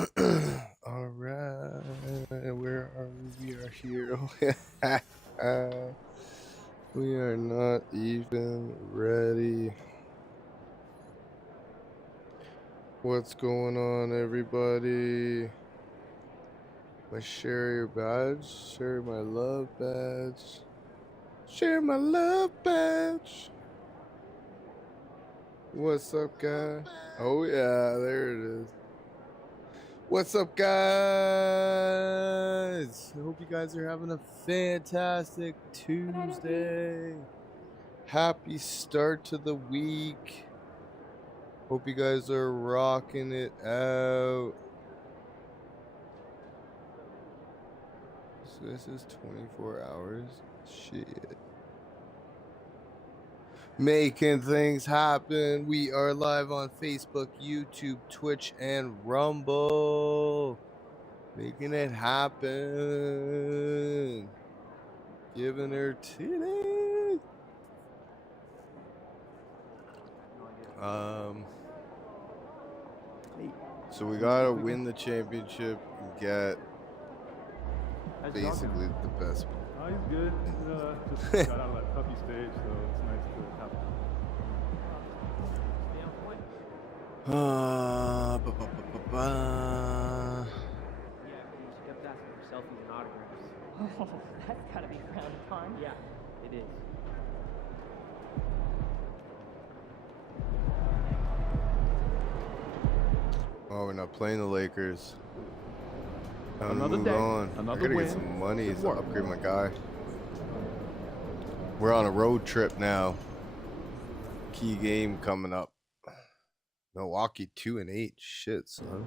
All right, where are we? We are here. We are not even ready. What's going on, everybody? My share your badge, share my love badge, share my love badge. What's up, guys? Oh yeah, there it is. What's up, guys? I hope you guys are having a fantastic Tuesday. Happy start to the week. Hope you guys are rocking it out. So this is 24 hours. Shit. Making things happen. We are live on Facebook, YouTube, Twitch, and Rumble. Making it happen. Giving her titties. So we gotta win the championship and get basically the best. Oh, he's good. Just got out of that puppy stage, so it's nice to have him. Yeah, you kept asking for selfies and autographs. Oh, that's gotta be frowned upon. Yeah, it is. Oh, we're not playing the Lakers. Another move day, on. another I gotta win. get some money Good to work. upgrade my guy. We're on a road trip now. Key game coming up. Milwaukee 2-8. Shit, son.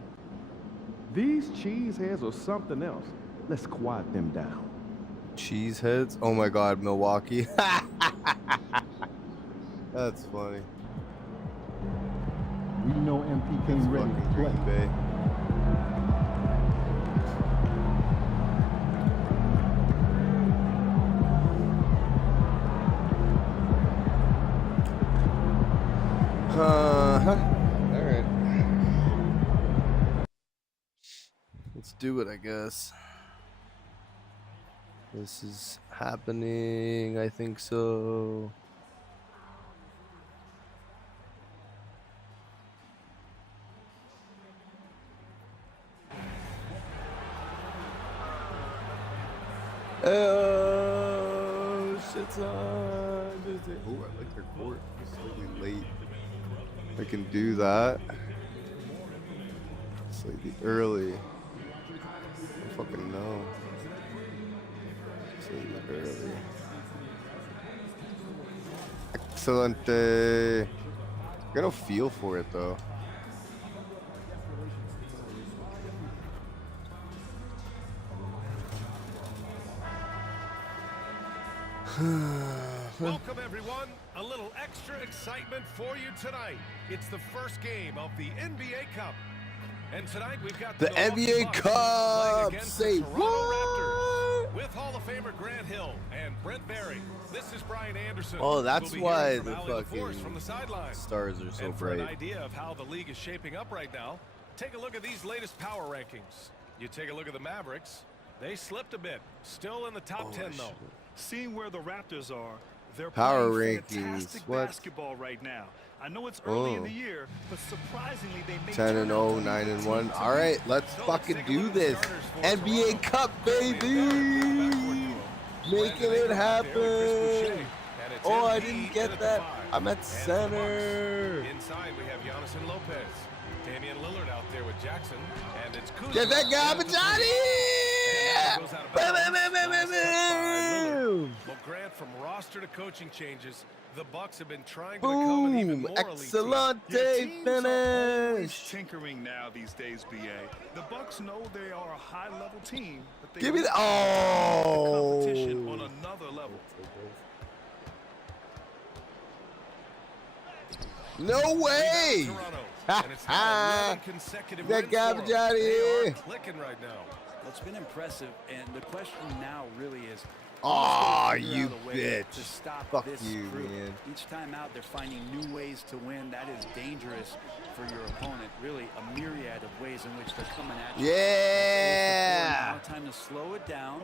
These cheeseheads are something else. Let's quiet them down. Cheeseheads. Oh my God, Milwaukee. That's funny. We know MP It's came ready fucking to play. Green Bay. All right. Let's do it, I guess. This is happening. I think so. Oh, shit's on. Oh, I like their court. It's slightly late. I can do that. Slightly early. I fucking know. Slightly early. Excellent. I got no feel for it though. Welcome everyone. A little extra excitement for you tonight. It's the first game of the NBA Cup. And tonight we've got The NBA Bucks Cup! playing against Say the Toronto Raptors what? with Hall of Famer Grant Hill and Brent Berry. This is Brian Anderson. Oh, that's We'll be why hearing from the Allie LaForce fucking from the sideline. stars are so And for an bright. idea of how the league is shaping up right now, take a look at these latest power rankings. You take a look at the Mavericks. They slipped a bit. Still in the top 10 though. Seeing where the Raptors are, they're Power playing rankings, fantastic what? basketball right now. I know it's early in the year, but surprisingly they may 10 and 0, 9 and 1. All right, let's fucking do this. NBA Cup, baby! Making it happen. Oh, I didn't get that. I'm at center. Inside we have Giannis and Lopez. Damian Lillard out there with Jackson, and it's Kuzma. Get that garbage out of here! Boom! Well, Grant, from roster to coaching changes, the Bucks have been trying to become an even Boom! more elite team. Excellent Teams are always finish. tinkering now these days, BA. The Bucks know they are a high-level team, but they Give me the competition on oh! another level. No way! Toronto, and it's now 11 consecutive That wins for garbage them. out of They are here. clicking right now. Well, it's been impressive, and the question now really is, Oh, Figure you out a way to bitch. stop Fuck this you, crew. man. Each time out, they're finding new ways to win. That is dangerous for your opponent. Really, a myriad of ways in which they're coming at you. Yeah. Now time to slow it down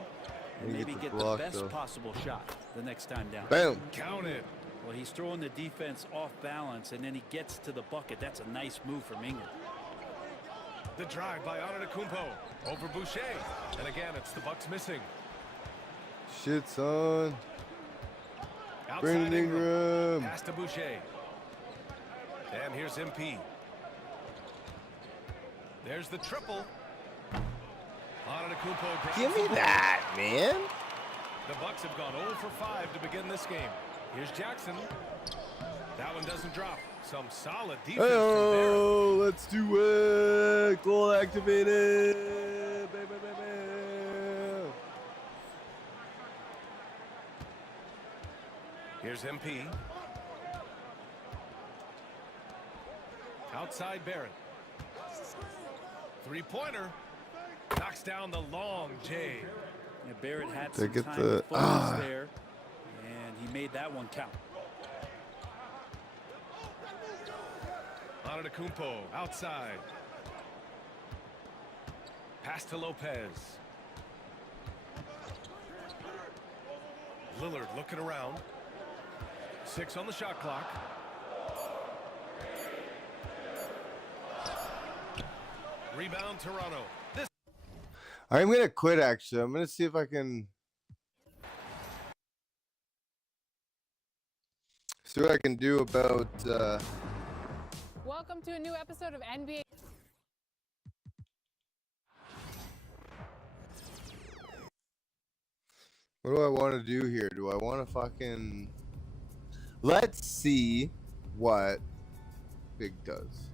and maybe get the block, best possible shot the next time down. Boom. Count it. Well, he's throwing the defense off balance, and then he gets to the bucket. That's a nice move from England. The drive by Antetokounmpo over Boucher. And again, it's the Bucks missing. Shit, son. Outside Brandon Ingram. Pass to Boucher. And here's MP. There's the triple. Antetokounmpo grabs Give me the ball. that, man. The Bucks have gone 0 for 5 to begin this game. Here's Jackson. That one doesn't drop. Some solid defense from there. Oh, let's do it. Goal activated. Bam, bam, bam, bam. Here's MP. Outside Barrett. Three-pointer. Knocks down the long J. Yeah, Barrett had They some get time the- to focus there, and he made that one count. Antetokounmpo outside. Pass to Lopez. Lillard looking around. 6 on the shot clock. Rebound Toronto. This I'm gonna quit. Actually, I'm gonna see if I can see what I can do about. Welcome to a new episode of NBA. What do I want to do here? Do I want to fucking? Let's see what Big does.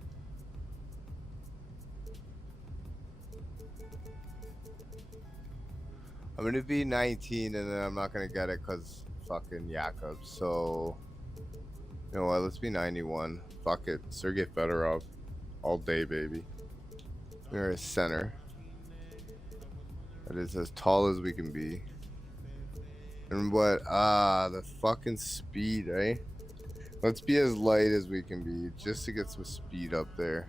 I'm gonna be 19 and then I'm not gonna get it because fucking Jakob. So, you know what? Let's be 91. Fuck it. Sergey Fedorov. All day, baby. We're a center. That is as tall as we can be. And what? The fucking speed, eh? Let's be as light as we can be just to get some speed up there.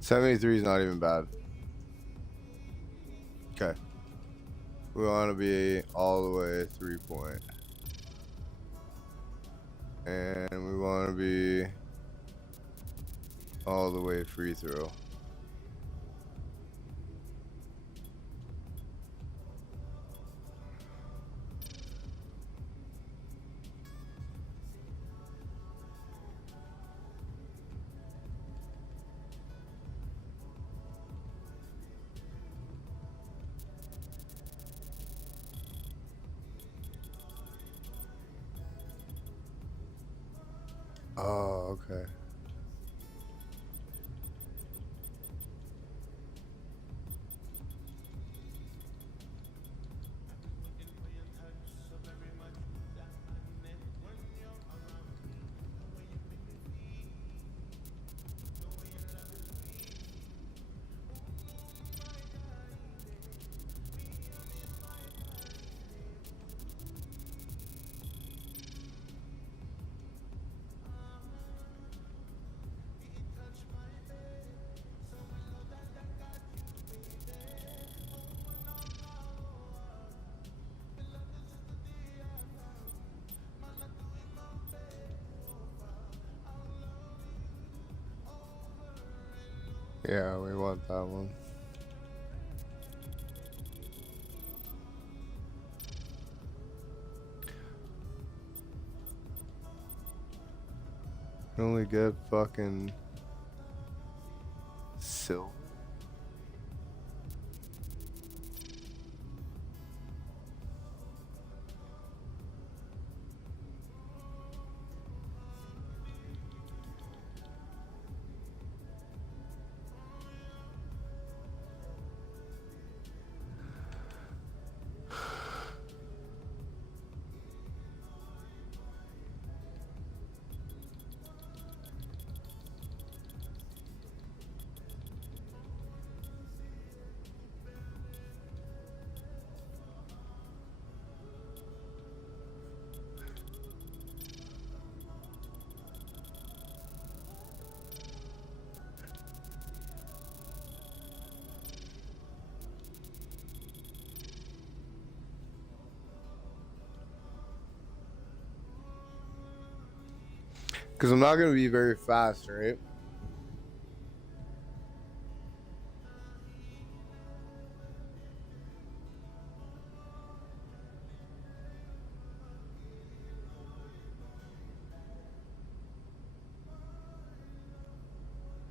$73 is not even bad. Okay. We want to be all the way 3-point. And we want to be all the way free throw. Oh, okay. Yeah, we want that one. Can only get fucking silver. Because I'm not going to be very fast, right?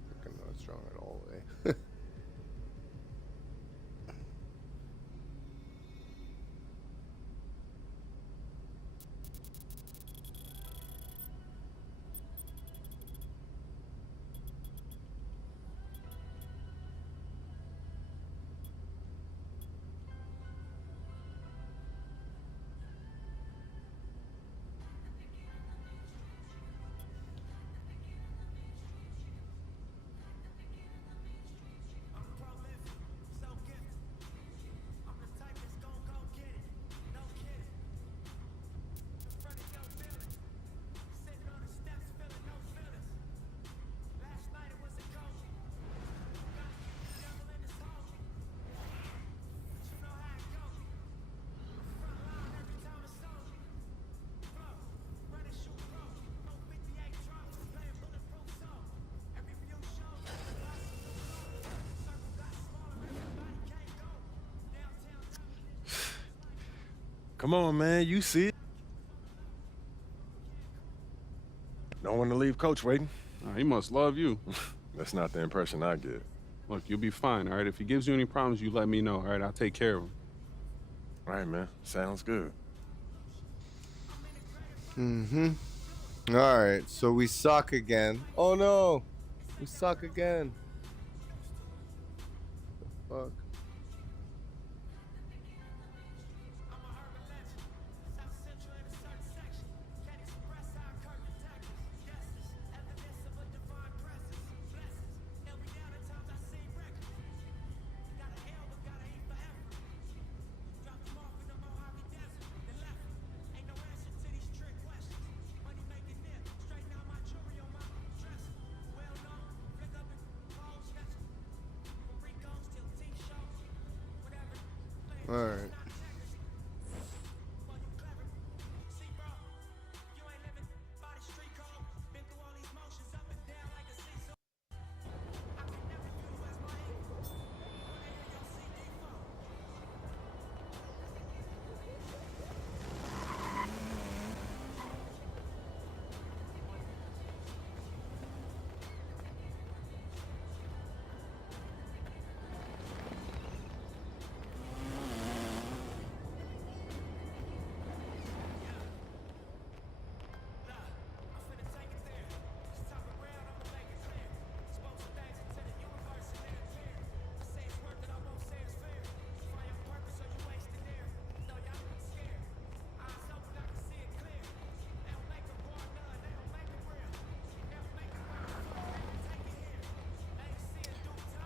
Fucking not strong at all, eh? Come on, man. You see it. Don't want to leave Coach waiting. He must love you. That's not the impression I get. Look, you'll be fine, all right? If he gives you any problems, you let me know, all right? I'll take care of him. All right, man. Sounds good. All right, so we suck again. Oh no, we suck again. The fuck. All right.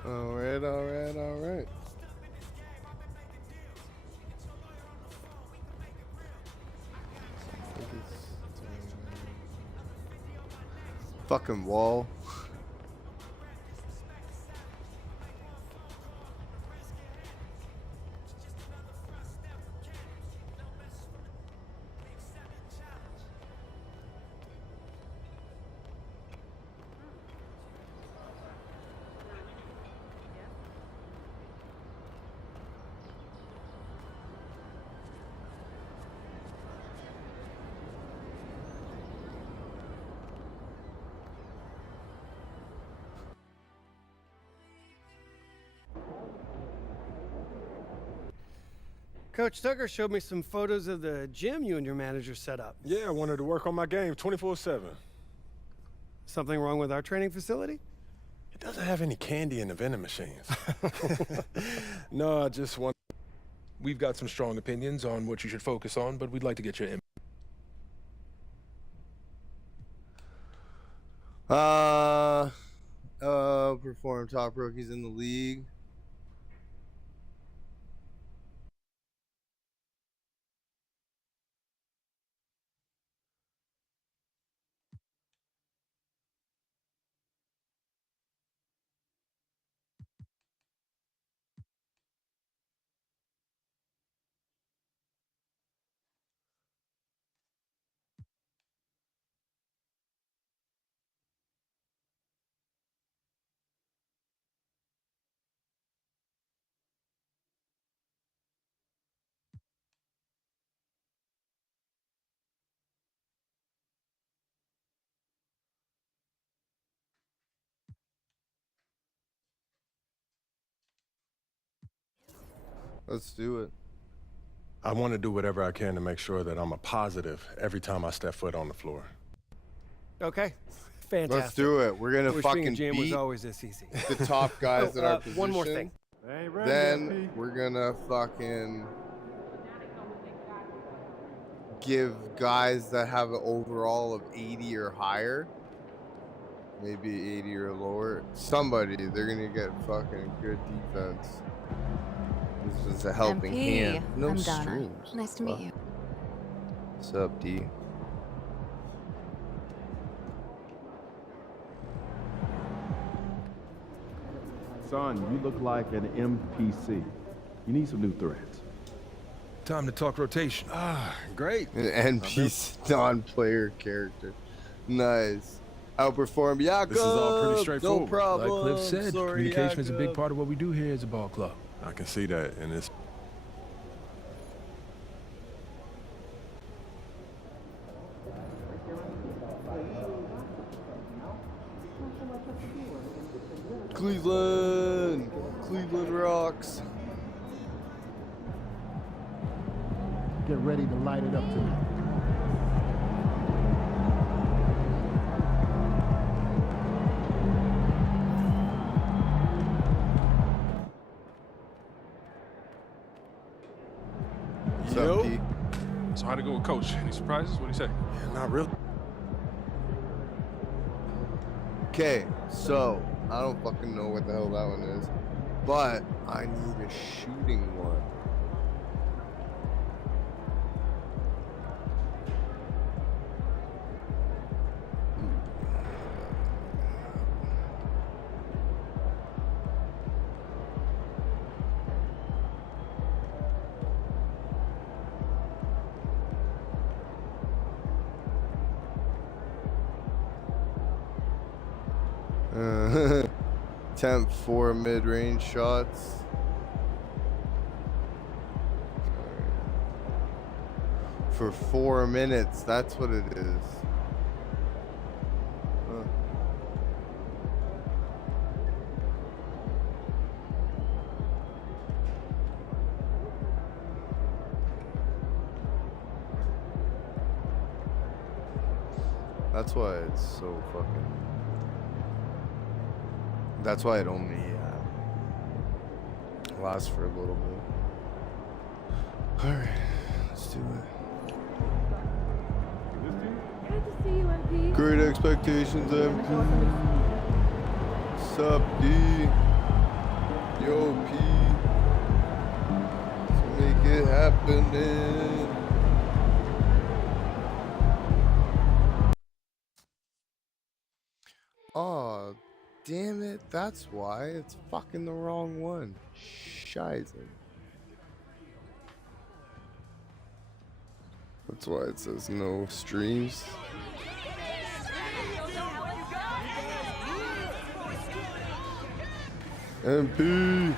All right, all right, all right. I think it's, fucking wall. Coach Tucker showed me some photos of the gym you and your manager set up. Yeah, I wanted to work on my game 24/7. Something wrong with our training facility? It doesn't have any candy in the vending machines. No, I just want. We've got some strong opinions on what you should focus on, but we'd like to get your input. Perform top rookies in the league. Let's do it. I want to do whatever I can to make sure that I'm a positive every time I step foot on the floor. Okay. Fantastic. Let's do it. We're gonna Wish fucking being a GM was beat always this easy. the top guys at our position. One more thing. Ain't ready, Then MP. we're gonna fucking give guys that have an overall of 80 or higher, maybe 80 or lower, somebody, they're gonna get fucking good defense. This is a helping MP, hand. No I'm Donna. streams. Nice to meet you. What's up, D? Son, you look like an NPC. You need some new threats. Time to talk rotation. Great. An NPC non-player character. Nice. Outperform Jakob. This is all pretty straightforward. No problem. Like Cliff said, Sorry, communication is a big Jakob. part of what we do here as a ball club. I can see that, and it's Cleveland. Cleveland rocks. Get ready to light it up tonight. What's up, D? So how'd it go with Coach? Any surprises? What'd he say? not really. Okay, so I don't fucking know what the hell that one is, but I need a shooting one. Temp 4 mid-range shots. For 4 minutes, that's what it is. Huh. That's why it's so fucking... That's why it only lasts for a little bit. Alright, let's do it. Good to see you, MP. Great expectations, MP. Sup, D? Yo, P. Let's make it happen, then. Aw, damn it. That's why. It's fucking the wrong one. Scheiße. That's why it says no streams. MP.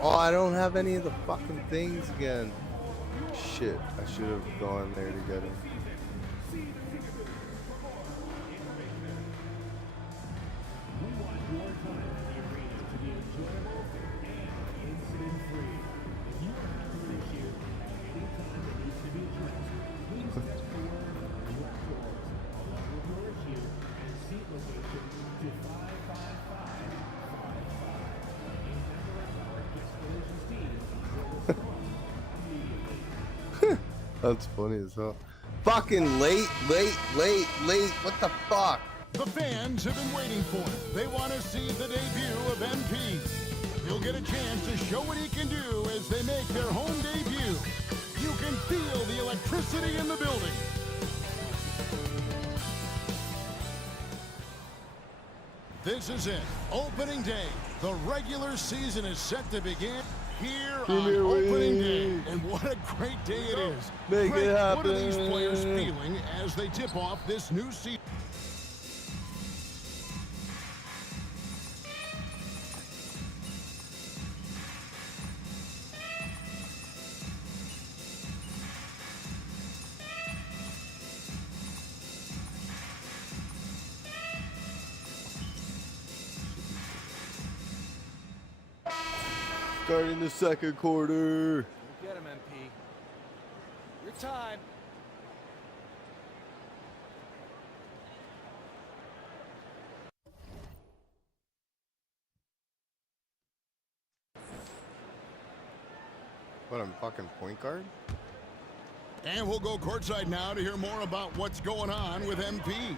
Oh, I don't have any of the fucking things again. Shit, I should have gone there to get him. That's funny as hell. Fucking late. What the fuck? The fans have been waiting for it. They want to see the debut of MP. He'll get a chance to show what he can do as they make their home debut. You can feel the electricity in the building. This is it. Opening day. The regular season is set to begin here on opening day. And what a great day it is. Make Greg, it happen. what are these players feeling as they tip off this new season? Starting the second quarter. Get him, MP. Your time. What, I'm fucking point guard? And we'll go courtside now to hear more about what's going on with MP.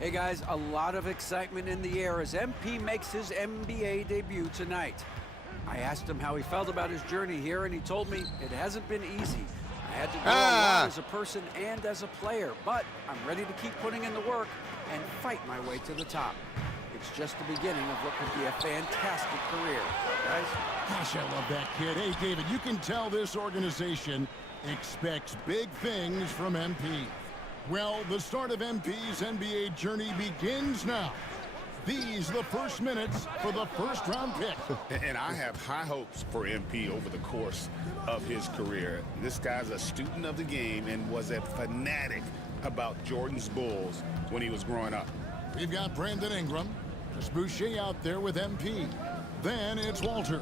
Hey guys, a lot of excitement in the air as MP makes his NBA debut tonight. I asked him how he felt about his journey here, and he told me it hasn't been easy. I had to grow a lot as a person and as a player, but I'm ready to keep putting in the work and fight my way to the top. It's just the beginning of what could be a fantastic career, guys. Gosh, I love that kid. Hey, David, you can tell this organization expects big things from MP. Well, the start of MP's NBA journey begins now. These the first minutes for the first-round pick. And I have high hopes for MP over the course of his career. This guy's a student of the game and was a fanatic about Jordan's Bulls when he was growing up. We've got Brandon Ingram. There's Boucher out there with MP. Then it's Walter.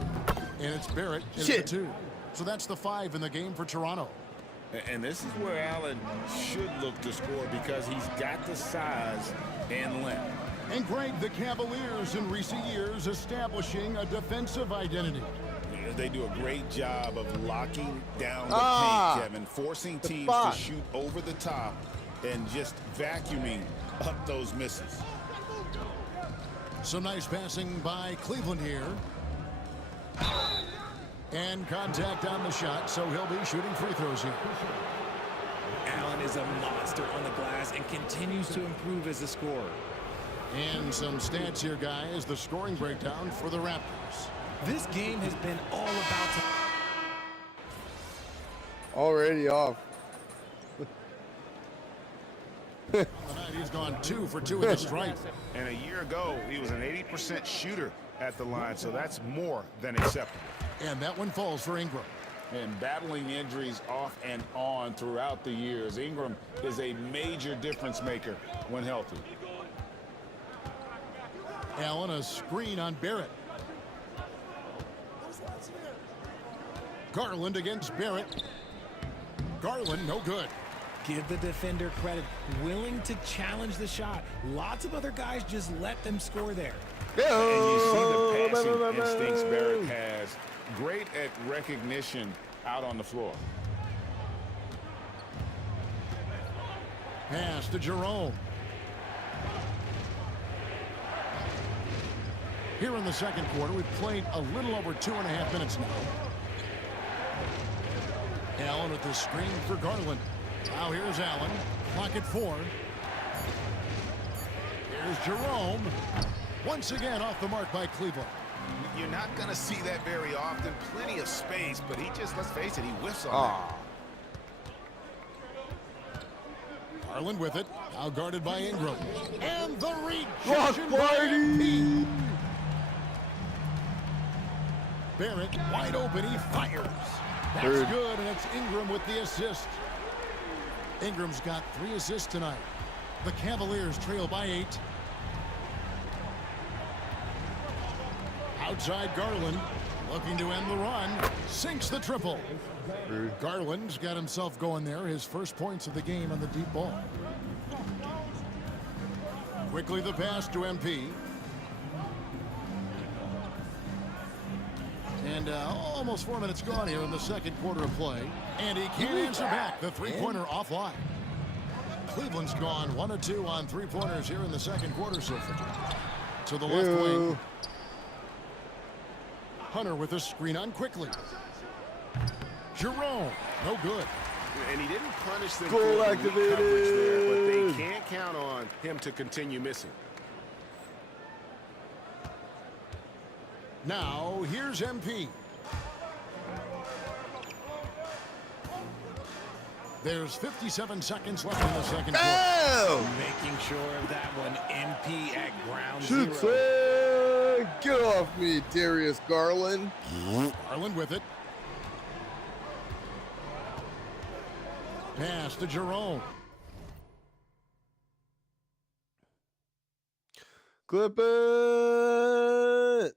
And it's Barrett in the 2. So that's the 5 in the game for Toronto. And this is where Allen should look to score because he's got the size and length. And Greg, the Cavaliers in recent years establishing a defensive identity. They do a great job of locking down the paint, Kevin, forcing teams to shoot over the top and just vacuuming up those misses. Some nice passing by Cleveland here. And contact on the shot, so he'll be shooting free throws here. Allen is a monster on the glass and continues to improve as a scorer. And some stats here, guys. The scoring breakdown for the Raptors. This game has been all about... Already off. He's gone 2 for 2 in the strike. And a year ago, he was an 80% shooter at the line, so that's more than acceptable. And that one falls for Ingram. And battling injuries off and on throughout the years, Ingram is a major difference maker when healthy. Allen, a screen on Barrett. Garland against Barrett. Garland, no good. Give the defender credit. Willing to challenge the shot. Lots of other guys just let them score there. And you see the passing instincts Barrett has. Great at recognition out on the floor. Pass to Jerome. Here in the second quarter, we've played a little over 2.5 minutes now. Allen with the screen for Garland. Now here's Allen. Clock at 4. Here's Jerome. Once again off the mark by Cleveland. You're not going to see that very often. Plenty of space, but he just, let's face it, he whiffs on that. Garland with it. Now guarded by Ingram. And the rejection by MP. Barrett wide open. He fires. That's good, and it's Ingram with the assist. Ingram's got 3 assists tonight. The Cavaliers trail by 8. Outside Garland, looking to end the run, sinks the triple. Garland's got himself going there, his first points of the game on the deep ball. Quickly the pass to MP. And almost 4 minutes gone here in the second quarter of play. And he can't answer back. The three-pointer offline. Cleveland's gone 1 of 2 on three-pointers here in the second quarter so far. To the left wing. Hunter with a screen on quickly. Jerome, no good. And he didn't punish them Goal for activated. coverage there, but they can't count on him to continue missing. Now, here's MP. There's 57 seconds left in the second quarter. Making sure of that one. MP at ground Shoot, zero. Get off me, Darius Garland. Garland with it. Pass to Jerome. Clip it.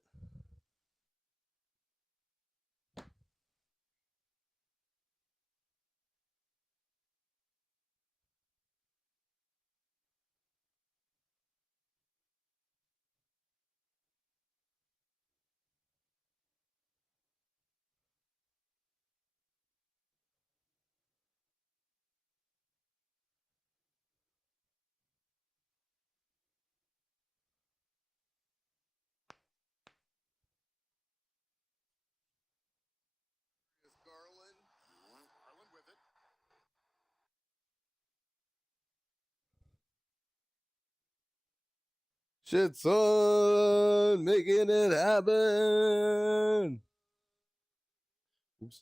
Shit, son, making it happen. Oops.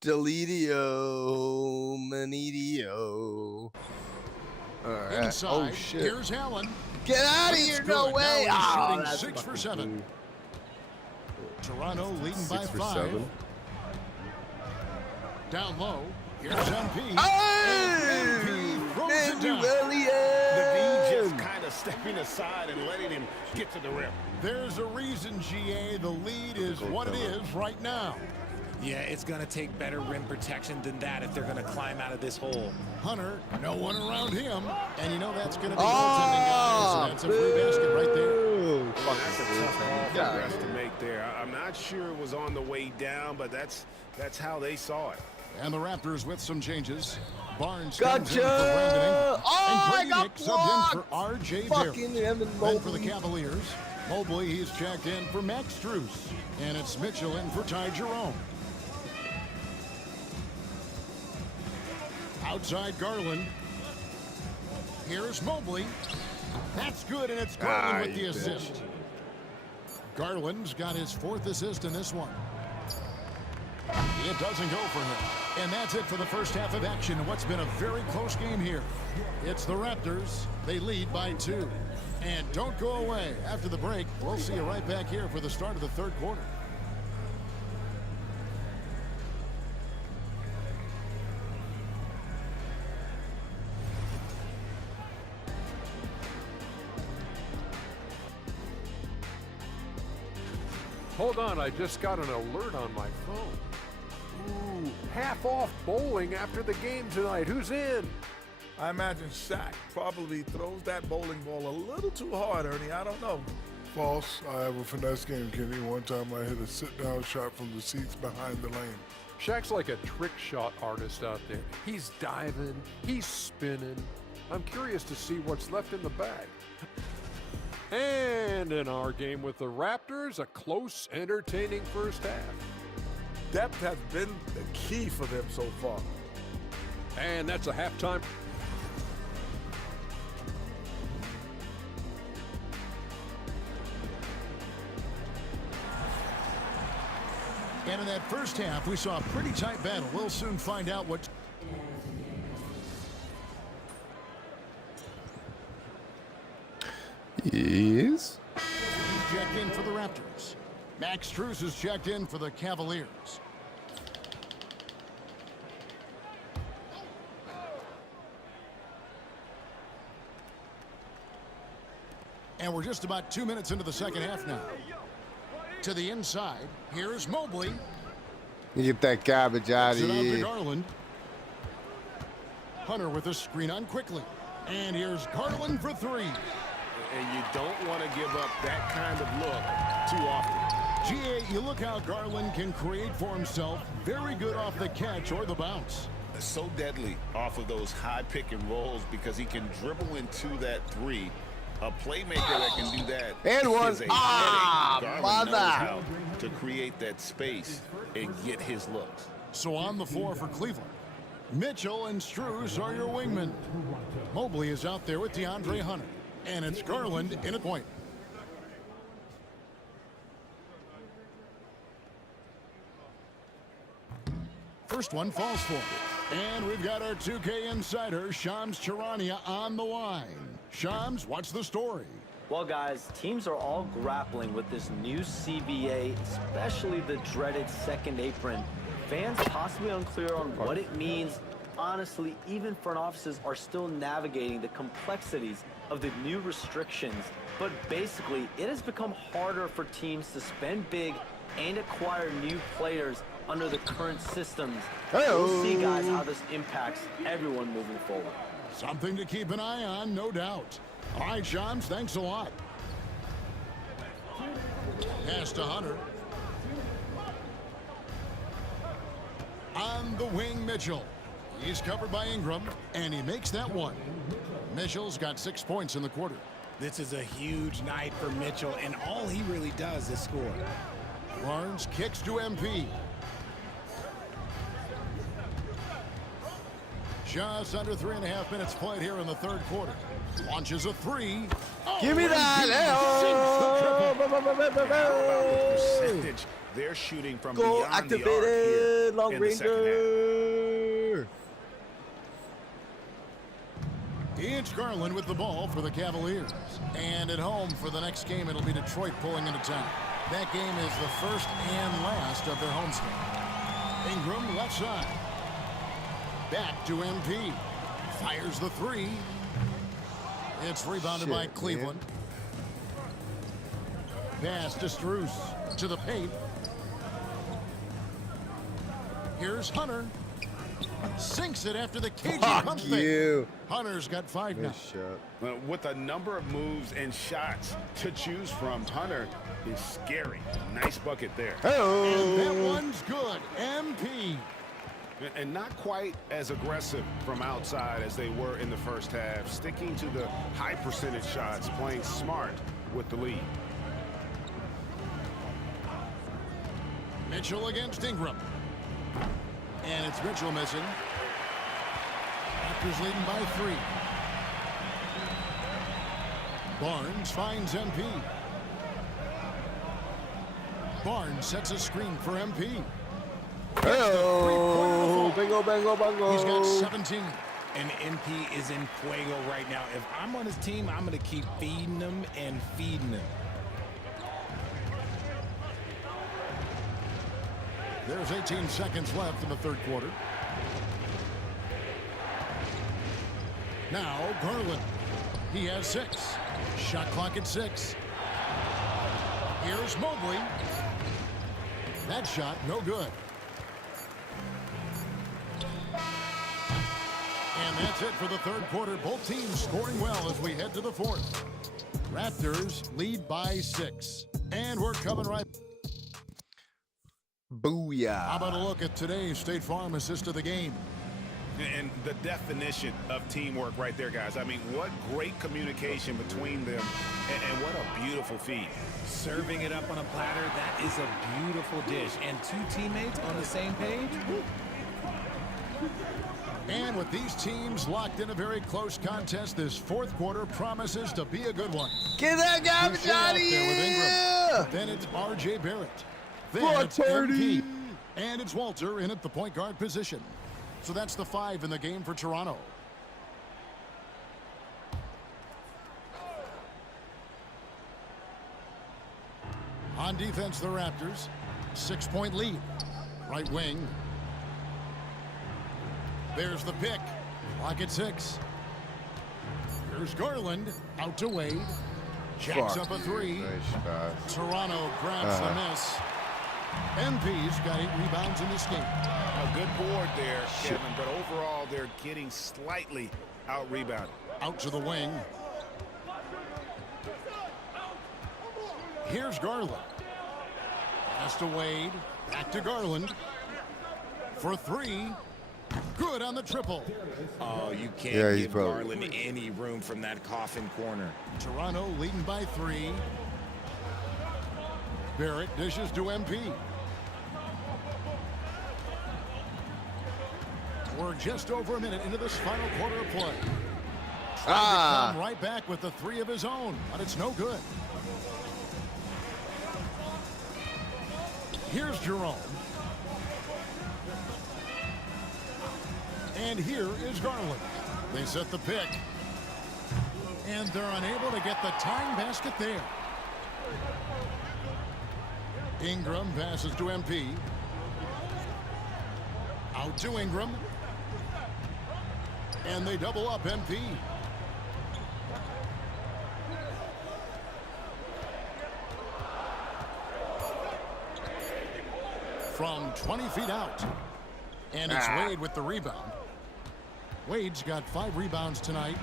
Deledio, Manidio. All right. Inside, Oh shit! Here's Allen. Get out of It's here! good. No way! Now he's Oh, shooting 6 for 7. Toronto leading by 6 for 5. 7. Down low. Here's MP. Hey! MP throws it down. The D just kind of stepping aside and letting him get to the rim. There's a reason, GA. The lead is what it is right now. Yeah, it's going to take better rim protection than that if they're going to climb out of this hole. Hunter, no one around him. And you know that's going to be goaltending, guys. So that's a free basket right there. That's a tough ball for the rest to make there. I'm not sure it was on the way down, but that's how they saw it. And the Raptors with some changes. Barnes Gotcha! comes in for Brandon Ingram. Oh, and I got Nick subbed in for blocked! R.J. Fucking Barrett. Evan Then for the Mobley. Cavaliers, Mobley, he's checked in for Max Strus. And it's Mitchell in for Ty Jerome. Outside Garland. Here's Mobley. That's good, and it's Garland with the assist. Garland's got his 4th assist in this one. It doesn't go for him. And that's it for the first half of action in what's been a very close game here. It's the Raptors. They lead by 2. And don't go away. After the break, we'll see you right back here for the start of the 3rd quarter. Hold on, I just got an alert on my phone. Ooh, half off bowling after the game tonight. Who's in? I imagine Shaq probably throws that bowling ball a little too hard, Ernie. I don't know. False. I have a finesse game, Kenny. One time I hit a sit-down shot from the seats behind the lane. Shaq's like a trick shot artist out there. He's diving, he's spinning. I'm curious to see what's left in the bag. And in our game with the Raptors, a close, entertaining first half. Depth has been the key for them so far. And that's a halftime. And in that first half, we saw a pretty tight battle. We'll soon find out what... Yes. He's checked in for the Raptors. Max Strus is checked in for the Cavaliers. And we're just about 2 minutes into the second half now. To the inside, here's Mobley. You get that garbage out of Sit out to here. Garland. Hunter with a screen on quickly. And here's Garland for 3. And you don't want to give up that kind of look too often. GA, you look how Garland can create for himself. Very good off the catch or the bounce. So deadly off of those high pick and rolls because he can dribble into that 3. A playmaker that can do that. And one. Is a Ah, headache. Garland knows mother. how to create that space and get his looks. So on the floor for Cleveland, Mitchell and Strus are your wingmen. Mobley is out there with DeAndre Hunter. And it's Garland in a point. First one falls for it. And we've got our 2K insider, Shams Charania, on the line. Shams, what's the story? Well, guys, teams are all grappling with this new CBA, especially the dreaded second apron. Fans possibly unclear on what it means. Honestly, even front offices are still navigating the complexities of the new restrictions. But basically, it has become harder for teams to spend big and acquire new players under the current systems. We'll see, guys, how this impacts everyone moving forward. Something to keep an eye on, no doubt. All right, Shams, thanks a lot. Pass to Hunter. On the wing, Mitchell. He's covered by Ingram, and he makes that one. Mitchell's got 6 points in the quarter. This is a huge night for Mitchell, and all he really does is score. Barnes kicks to MP. Just under 3.5 minutes played here in the third quarter. Launches a three. Oh, Give me that! Percentage they're shooting from Goal beyond the arc here activated, long in the second half. ranger. It's Garland with the ball for the Cavaliers. And at home for the next game, it'll be Detroit pulling into town. That game is the first and last of their homestand. Ingram left side. Back to MP. Fires the three. It's rebounded by Cleveland. Pass to Strus. To the paint. Here's Hunter. Sinks it after the cagey pump fake. Hunter's got 5 now. With a number of moves and shots to choose from, Hunter is scary. Nice bucket there. And that one's good. MP. And not quite as aggressive from outside as they were in the first half. Sticking to the high percentage shots, playing smart with the lead. Mitchell against Ingram. And it's Mitchell missing. Raptors leading by 3. Barnes finds MP. Barnes sets a screen for MP. Oh, bingo, bango, bongo. He's got 17. And MP is in fuego right now. If I'm on his team, I'm going to keep feeding him and feeding him. There's 18 seconds left in the third quarter. Now Garland. He has 6. Shot clock at 6. Here's Mobley. That shot no good. And that's it for the third quarter. Both teams scoring well as we head to the fourth. Raptors lead by 6. And we're coming right. Booyah. How about a look at today's State Farm assist of the game? And the definition of teamwork right there, guys. I mean, what great communication between them, and what a beautiful feed. Serving it up on a platter, that is a beautiful dish. And 2 teammates on the same page. And with these teams locked in a very close contest, this fourth quarter promises to be a good one. Get that garbage out of here! Then it's R.J. Barrett. Then it's MP. And it's Walter in at the point guard position. So that's the 5 in the game for Toronto. On defense, the Raptors. 6-point lead. Right wing. There's the pick. Clock at 6. Here's Garland. Out to Wade. Jacks up a 3. Toronto grabs the miss. MP's got 8 rebounds in this game. A good board there, Kevin, but overall they're getting slightly out-rebounded. Out to the wing. Here's Garland. Pass to Wade. Back to Garland. For 3. Good on the triple. Oh, you can't give Garland any room from that coffin corner. Toronto leading by 3. Barrett dishes to MP. We're just over a minute into this final quarter of play. Trying to come right back with the 3 of his own, but it's no good. Here's Jerome. And here is Garland. They set the pick. And they're unable to get the tying basket there. Ingram passes to MP. Out to Ingram. And they double up MP. From 20 feet out. And it's Wade with the rebound. Wade's got 5 rebounds tonight.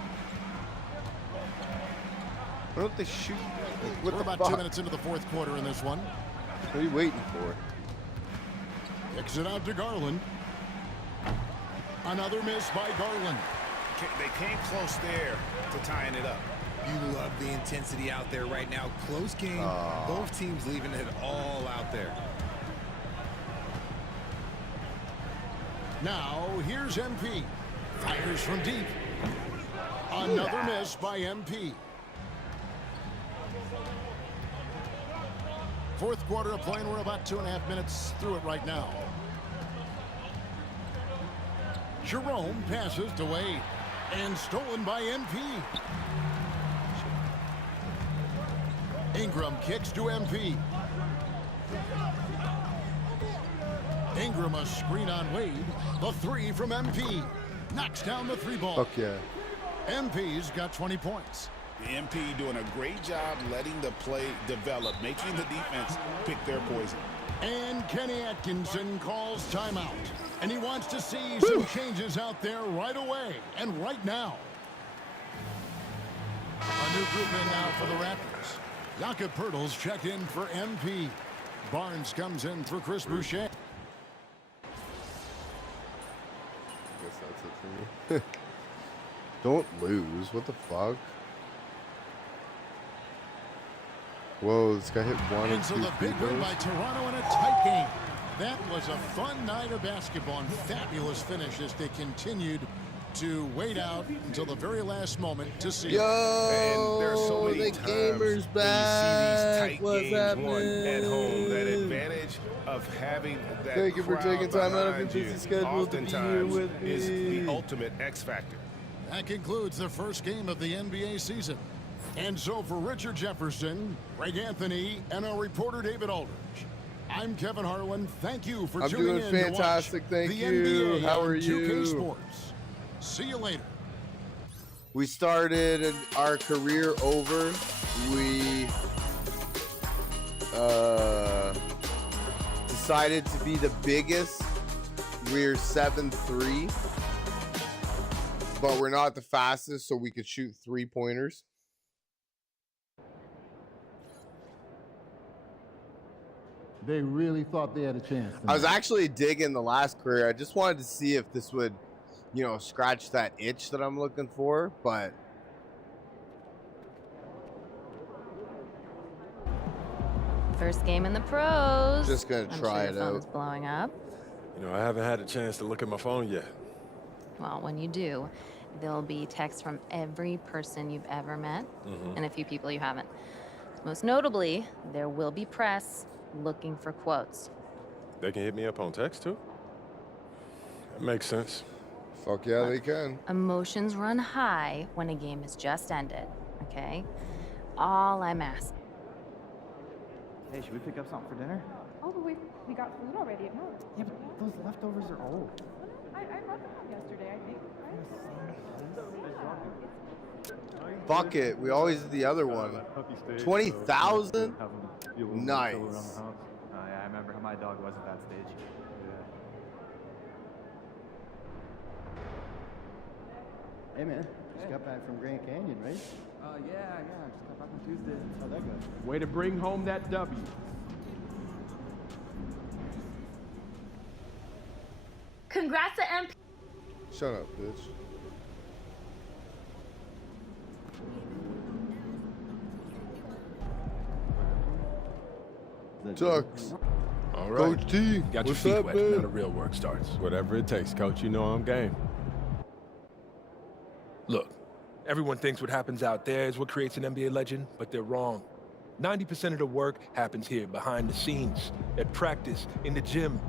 Why don't they shoot? We're about 2 minutes into the fourth quarter in this one. What are you waiting for? Kicks it out to Garland. Another miss by Garland. They came close there to tying it up. You love the intensity out there right now. Close game. Both teams leaving it all out there. Now, here's MP. Fires from deep. Another miss by MP. Fourth quarter of play, and we're about 2.5 minutes through it right now. Jerome passes to Wade. And stolen by MP. Ingram kicks to MP. Ingram a screen on Wade. The three from MP. Knocks down the three ball. Fuck yeah. MP's got 20 points. The MP doing a great job letting the play develop, making the defense pick their poison. And Kenny Atkinson calls timeout. And he wants to see some changes out there right away and right now. A new group in now for the Raptors. Jakob Poeltl's checked in for MP. Barnes comes in for Chris Boucher. Guess that's it for me. Don't lose. What the fuck? Whoa, this guy hit one And so the big win by Toronto in a tight game. That was a fun night of basketball and fabulous finish as they continued to wait out until the very last moment to see. Yo, and there's so many the times gamers back. What's Games won at home. That advantage of having that Thank you for taking time out of your behind busy you schedule to be here oftentimes with me. is the ultimate X factor. That concludes the first game of the NBA season. And so for Richard Jefferson, Greg Anthony, and our reporter David Aldridge, I'm Kevin Harlan. Thank you for tuning in fantastic. to watch Thank the you. NBA How are on 2K you? Sports. See you later. We started our career over. We decided to be the biggest. We're 7'3", but we're not the fastest, so we could shoot 3-pointers. They really thought they had a chance. I was actually digging the last career. I just wanted to see if this would, you know, scratch that itch that I'm looking for, but First game in the pros. just gonna I'm try sure it your phone's out. blowing up. You know, I haven't had a chance to look at my phone yet. Well, when you do, there'll be texts from every person you've ever met and a few people you haven't. Most notably, there will be press looking for quotes. They can hit me up on text too? That makes sense. Fuck yeah, they can. Emotions run high when a game has just ended, okay? All I'm asking. Hey, should we pick up something for dinner? Oh, but we got food already at home. Yeah, but those leftovers are old. I brought them home yesterday, I think. Fuck it. We always did the other one. 20,000? Nice. Oh, yeah, I remember how my dog was at that stage. Hey man, just got back from Grand Canyon, right? Yeah, I just got back on Tuesday. How'd that go? Way to bring home that W. Congrats to MP. Shut up, bitch. Tux. All right. Coach T. Got your What's feet up, wet. man? Now the real work starts. Whatever it takes, coach. You know I'm game. Look, everyone thinks what happens out there is what creates an NBA legend, but they're wrong. 90% of the work happens here, behind the scenes, at practice, in the gym,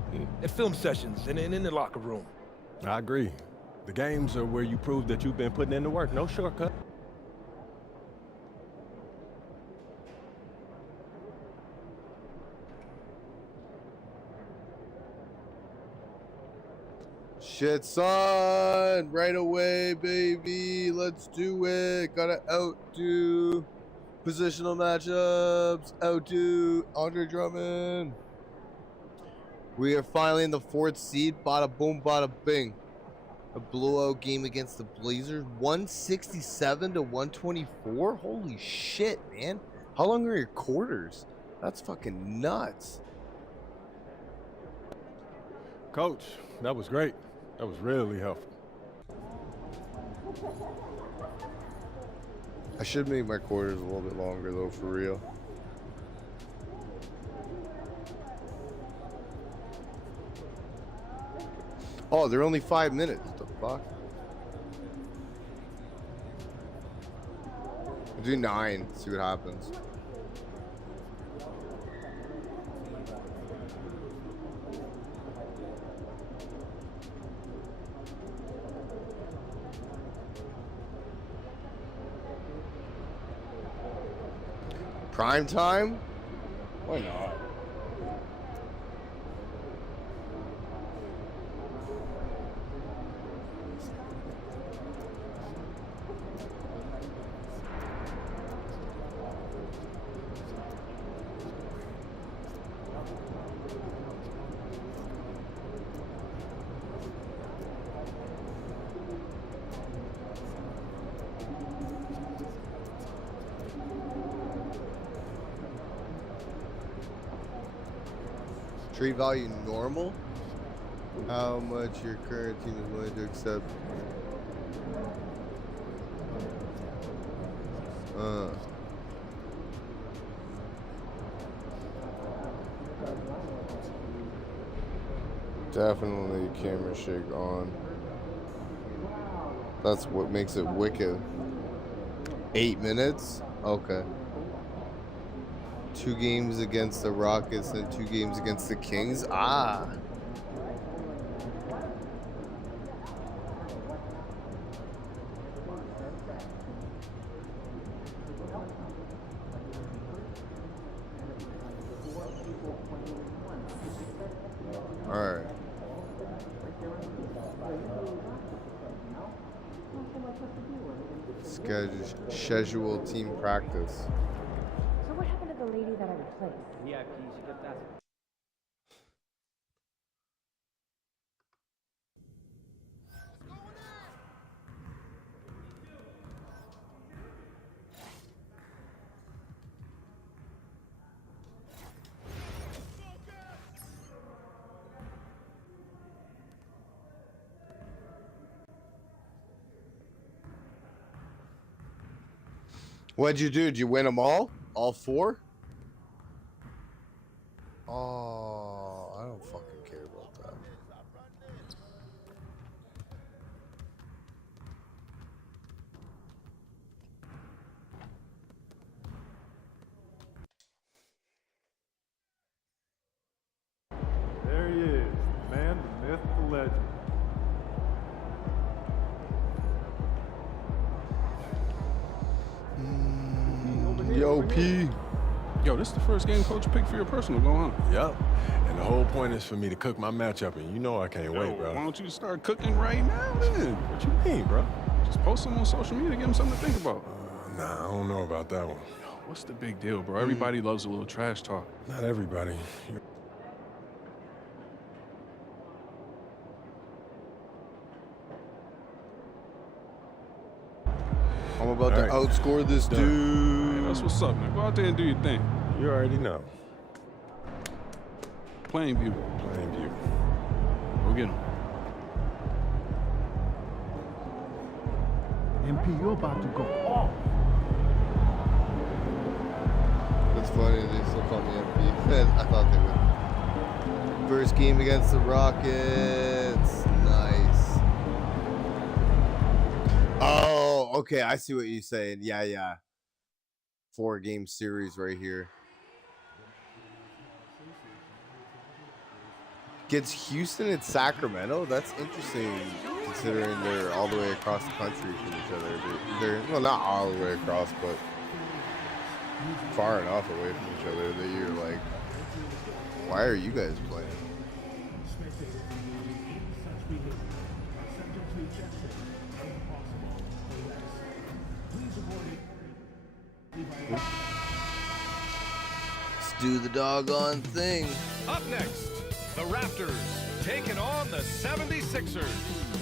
at film sessions, and in the locker room. I agree. The games are where you prove that you've been putting in the work. No shortcut. Shit, son. Right away, baby. Let's do it. Gotta outdo positional matchups. Outdo Andre Drummond. We are finally in the 4th seed. Bada boom, bada bing. A blowout game against the Blazers. 167 to 124. Holy shit, man. How long are your quarters? That's fucking nuts. Coach, that was great. That was really helpful. I should make my quarters a little bit longer, though, for real. Oh, they're only 5 minutes. What the fuck? We'll do 9. See what happens. Prime time? Why not? Trade value normal? How much your current team is willing to accept? Definitely camera shake on. That's what makes it wicked. 8 minutes? Okay. 2 games against the Rockets and 2 games against the Kings. Ah. All right. Schedule team practice. So what happened to the lady that I replaced? Yeah, she kept asking. What'd you do? Did you win them all? All 4? Oh, I don't fucking care about that. There he is, the man, the myth, the legend. Yo, P. Yo, this is the first game coach picked for your personal, go on. Yep. And the whole point is for me to cook my matchup, and you know I can't wait, bro. Why don't you start cooking right now, then? What you mean, bro? Just post them on social media, give them something to think about. Nah, I don't know about that one. Yo, what's the big deal, bro? Everybody loves a little trash talk. Not everybody. I'm about to outscore this dude. Hey, that's what's up, man. Go out there and do your thing. You already know. Playing view. Playing view. Go get him. MP, you're about to go off. That's funny. They still call me MP. I thought they would. First game against the Rockets. Nice. Oh, okay. I see what you're saying. Yeah. 4-game series right here. Gets Houston and Sacramento. That's interesting, considering they're all the way across the country from each other. They're well, not all the way across, but far enough away from each other that you're like, why are you guys playing? Let's do the doggone thing. Up next, the Raptors taking on the 76ers.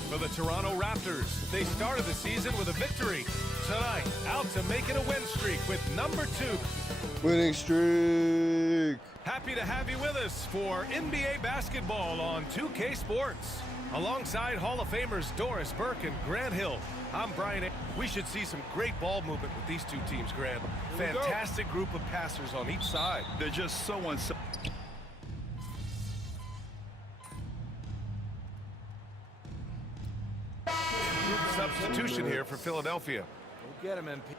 For the Toronto Raptors, they started the season with a victory. Tonight, out to make it a win streak with number 2. Winning streak. Happy to have you with us for NBA basketball on 2K Sports. Alongside Hall of Famers Doris Burke and Grant Hill, I'm Brian. We should see some great ball movement with these 2 teams, Grant. Fantastic group of passers on each side. They're just so unselfish. substitution here for Philadelphia. Go get him, MP.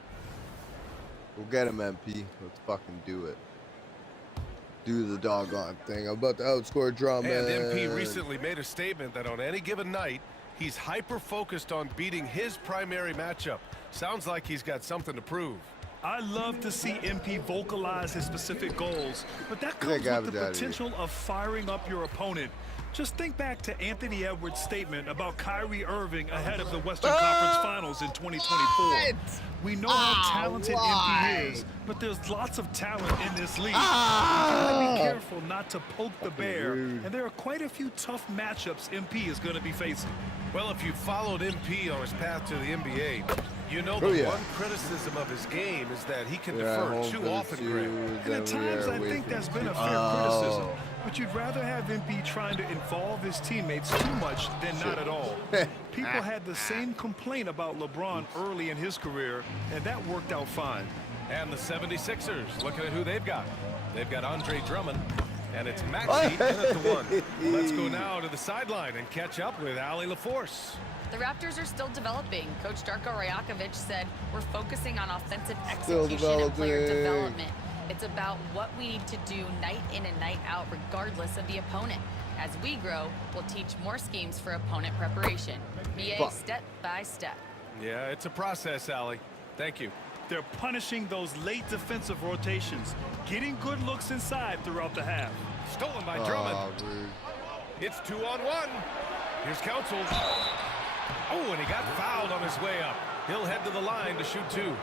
We'll get him, MP. Let's fucking do it. Do the doggone thing. I'm about to outscore Drummond. And MP recently made a statement that on any given night, he's hyper-focused on beating his primary matchup. Sounds like he's got something to prove. I love to see MP vocalize his specific goals, but that comes with the potential of firing up your opponent. Just think back to Anthony Edwards' statement about Kyrie Irving ahead of the Western Conference Finals in 2024. We know how talented MP is, but there's lots of talent in this league. You gotta be careful not to poke the bear, and there are quite a few tough matchups MP is going to be facing. Well, if you followed MP on his path to the NBA, you know the one criticism of his game is that he can defer too often, Greg. And at times I think that's been a fair criticism. But you'd rather have MP trying to involve his teammates too much than not at all. People had the same complaint about LeBron early in his career, and that worked out fine. And the 76ers, looking at who they've got. They've got Andre Drummond, and it's Maxey in at the one. Let's go now to the sideline and catch up with Allie LaForce. The Raptors are still developing. Coach Darko Rajakovic said we're focusing on offensive execution and player development. It's about what we need to do night in and night out, regardless of the opponent. As we grow, we'll teach more schemes for opponent preparation. BA step by step. Yeah, it's a process, Allie. Thank you. They're punishing those late defensive rotations, getting good looks inside throughout the half. Stolen by Drummond. It's 2-on-1. Here's Council. Oh, and he got fouled on his way up. He'll head to the line to shoot two.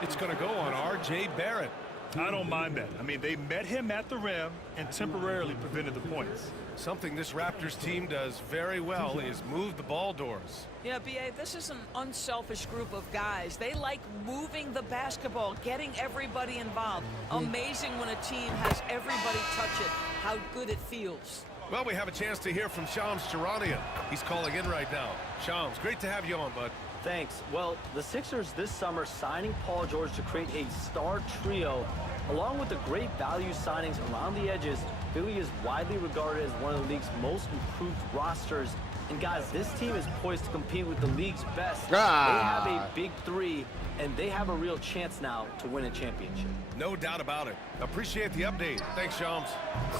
It's going to go on R.J. Barrett. I don't mind that. I mean, they met him at the rim and temporarily prevented the points. Something this Raptors team does very well is move the ball doors. Yeah, B.A., this is an unselfish group of guys. They like moving the basketball, getting everybody involved. Amazing when a team has everybody touch it, how good it feels. Well, we have a chance to hear from Shams Charania. He's calling in right now. Shams, great to have you on, bud. Thanks. Well, the Sixers this summer signing Paul George to create a star trio, along with the great value signings around the edges. Philly is widely regarded as one of the league's most improved rosters. And guys, this team is poised to compete with the league's best. They have a big three, and they have a real chance now to win a championship. No doubt about it. Appreciate the update. Thanks, Shams.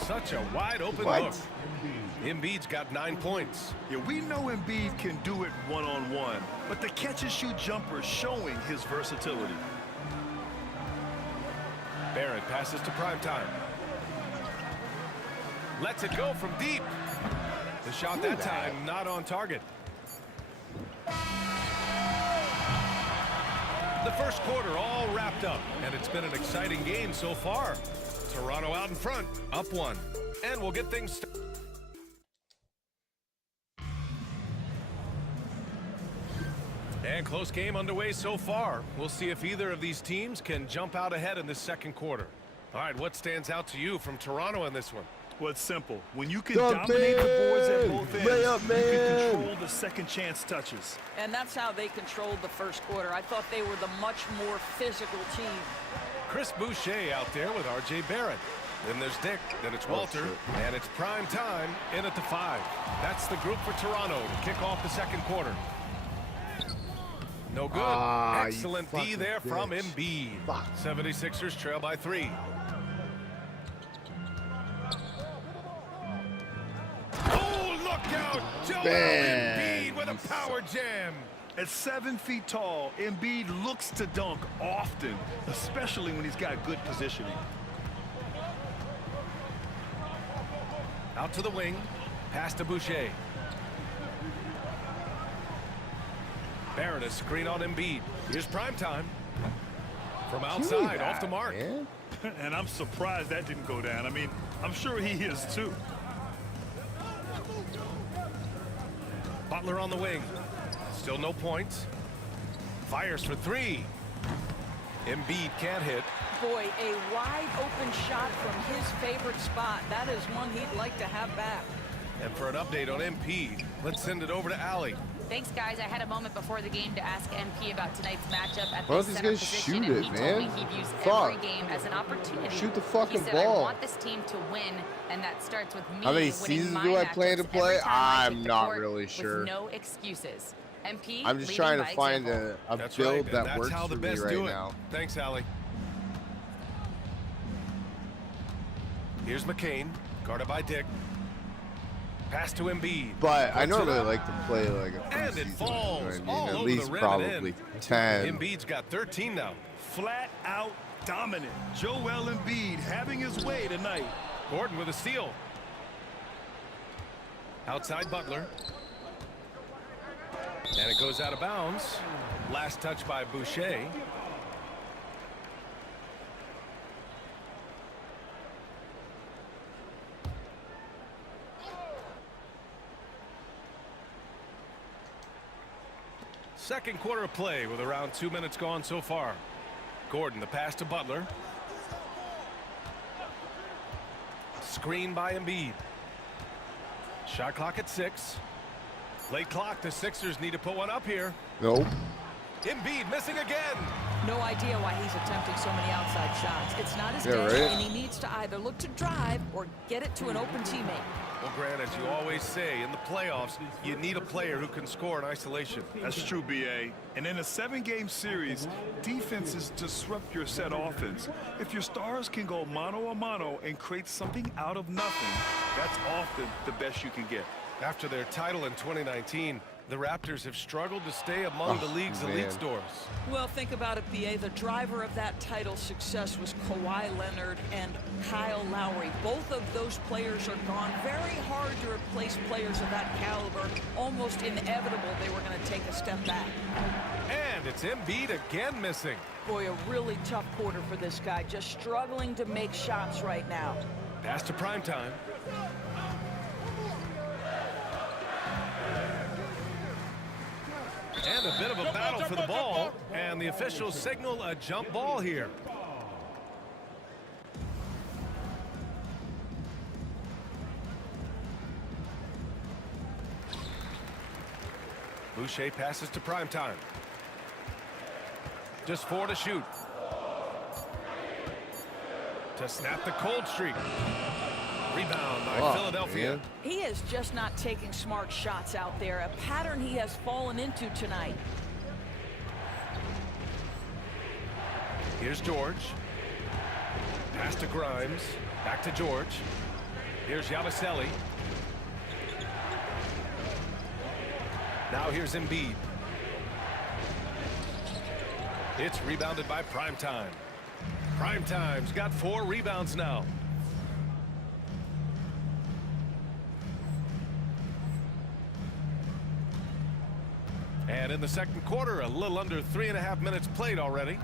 Such a wide open look. Embiid's got 9 points. Yeah, we know Embiid can do it one-on-one, but the catch-and-shoot jumper is showing his versatility. Barrett passes to primetime. Lets it go from deep. The shot that time not on target. The first quarter all wrapped up, and it's been an exciting game so far. Toronto out in front, up one, and we'll get things started. And close game underway so far. We'll see if either of these teams can jump out ahead in this second quarter. All right, what stands out to you from Toronto in this one? Well, it's simple. When you can dominate the boards at both ends, you can control the second chance touches. And that's how they controlled the first quarter. I thought they were the much more physical team. Chris Boucher out there with R.J. Barrett. Then there's Dick, then it's Walter, and it's prime time in at the 5. That's the group for Toronto to kick off the second quarter. No good. Excellent D there from Embiid. 76ers trail by 3. Oh, look out! Joel Embiid with a power jam. At 7 feet tall, Embiid looks to dunk often, especially when he's got good positioning. Out to the wing. Pass to Boucher. Barrett, a screen on Embiid. Here's prime time. From outside, off the mark. And I'm surprised that didn't go down. I mean, I'm sure he is too. Butler on the wing. Still no points. Fires for 3. Embiid can't hit. Boy, a wide open shot from his favorite spot. That is one he'd like to have back. And for an update on MP, let's send it over to Allie. Thanks, guys. I had a moment before the game to ask MP about tonight's matchup at Why the don't these center guys position, shoot and it, he man? told me he views every game as an opportunity. Shoot the fucking he said, ball. I want this team to win, and that starts with me How many winning seasons my do I plan to matchups play? every time I I'm take the not court really sure. With no excuses. MP I'm just leading trying to by find example. a That's build right, and that that's works how the for me best right do it. now. Thanks, Allie. Here's McCain, guarded by Dick. Pass to Embiid. But I Puts it normally up. like to play like a few And it seasons, falls you know what I mean? all At over least the rim probably and in. 10. Embiid's got 13 now. Flat out dominant. Joel Embiid having his way tonight. Gordon with a steal. Outside Butler. And it goes out of bounds. Last touch by Boucher. Second quarter of play with around 2 minutes gone so far. Gordon, the pass to Butler. Screen by Embiid. Shot clock at 6. Late clock. The Sixers need to put one up here. Nope. Embiid missing again. No idea why he's attempting so many outside shots. It's not his Yeah, day, right. and he needs to either look to drive or get it to an open teammate. Well, Grant, as you always say, in the playoffs, you need a player who can score in isolation. That's true, BA. And in a 7-game series, defenses disrupt your set offense. If your stars can go mano a mano and create something out of nothing, that's often the best you can get. After their title in 2019, the Raptors have struggled to stay among the league's elite stores. Well, think about it, BA. The driver of that title success was Kawhi Leonard and Kyle Lowry. Both of those players are gone. Very hard to replace players of that caliber. Almost inevitable they were going to take a step back. And it's Embiid again missing. Boy, a really tough quarter for this guy. Just struggling to make shots right now. Pass to primetime. And a bit of a battle for the ball, and the officials signal a jump ball here. Boucher passes to primetime. Just 4 to shoot. To snap the cold streak. Rebound by Philadelphia. Man. He is just not taking smart shots out there, a pattern he has fallen into tonight. Here's George. Pass to Grimes. Back to George. Here's Yabusele. Now here's Embiid. It's rebounded by Primetime. Primetime's got 4 rebounds now. And in the second quarter, a little under 3.5 minutes played already.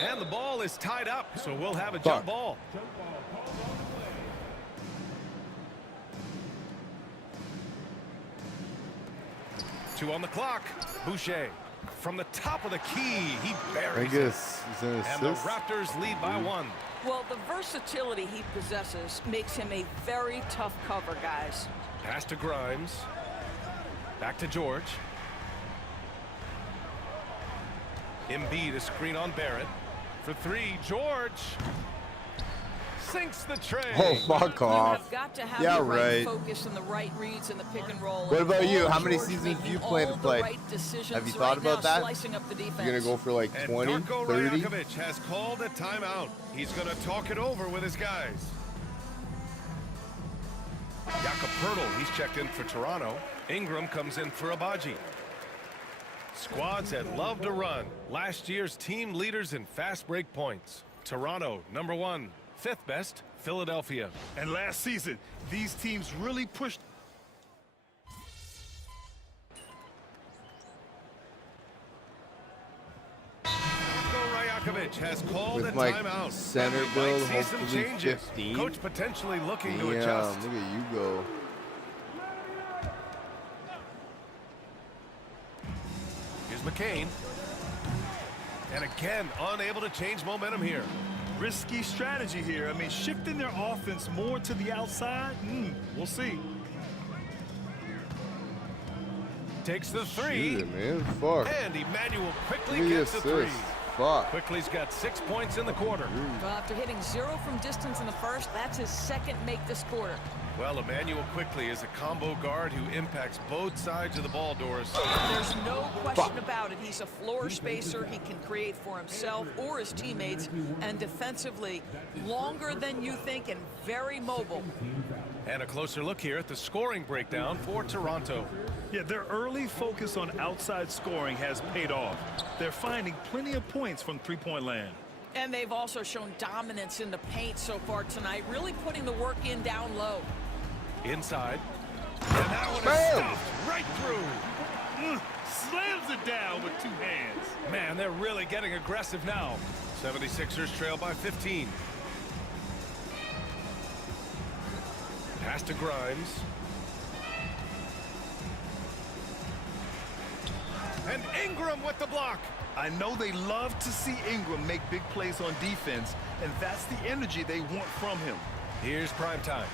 And the ball is tied up, so we'll have a jump ball. Two on the clock. Boucher. From the top of the key, he buries it. And the Raptors lead by 1. Well, the versatility he possesses makes him a very tough cover, guys. Pass to Grimes. Back to George. Embiid, a screen on Barrett. For 3, George sinks the tray. Oh, fuck off. You have got to have Yeah, the right right. focus and the right reads in the pick and roll. What about you? How many George seasons do you making plan all to the play? right decisions Have you thought right now, about that? slicing up the defense. You're going to go for like And 20, Darko 30? Rajakovic has called a timeout. He's going to talk it over with his guys. Jakob Poeltl, he's checked in for Toronto. Ingram comes in for Abaji. Squads that love to run. Last year's team leaders in fast break points. Toronto, number 1. 5th best, Philadelphia. And last season, these teams really pushed. Rajakovic has called With a my timeout. center And we build, might see some hopefully changes. 15. Coach potentially looking to Damn, adjust. look at you go. Here's McCain. And again, unable to change momentum here. Risky strategy here. I mean, shifting their offense more to the outside, we'll see. Takes the three. Shoot it, man. Fuck. And Emmanuel quickly Give me gets the three. assist. Fuck. Quickly's got 6 points in the quarter. Well, after hitting 0 from distance in the first, that's his second make this quarter. Well, Emmanuel Quickly is a combo guard who impacts both sides of the ball, Doris. There's no question about it. He's a floor spacer. He can create for himself or his teammates. And defensively, longer than you think and very mobile. And a closer look here at the scoring breakdown for Toronto. Yeah, their early focus on outside scoring has paid off. They're finding plenty of points from three-point land. And they've also shown dominance in the paint so far tonight, really putting the work in down low. Inside. And that one is stuffed right through. Slams it down with 2 hands. Man, they're really getting aggressive now. 76ers trail by 15. Pass to Grimes. And Ingram with the block. I know they love to see Ingram make big plays on defense, and that's the energy they want from him. Here's prime time.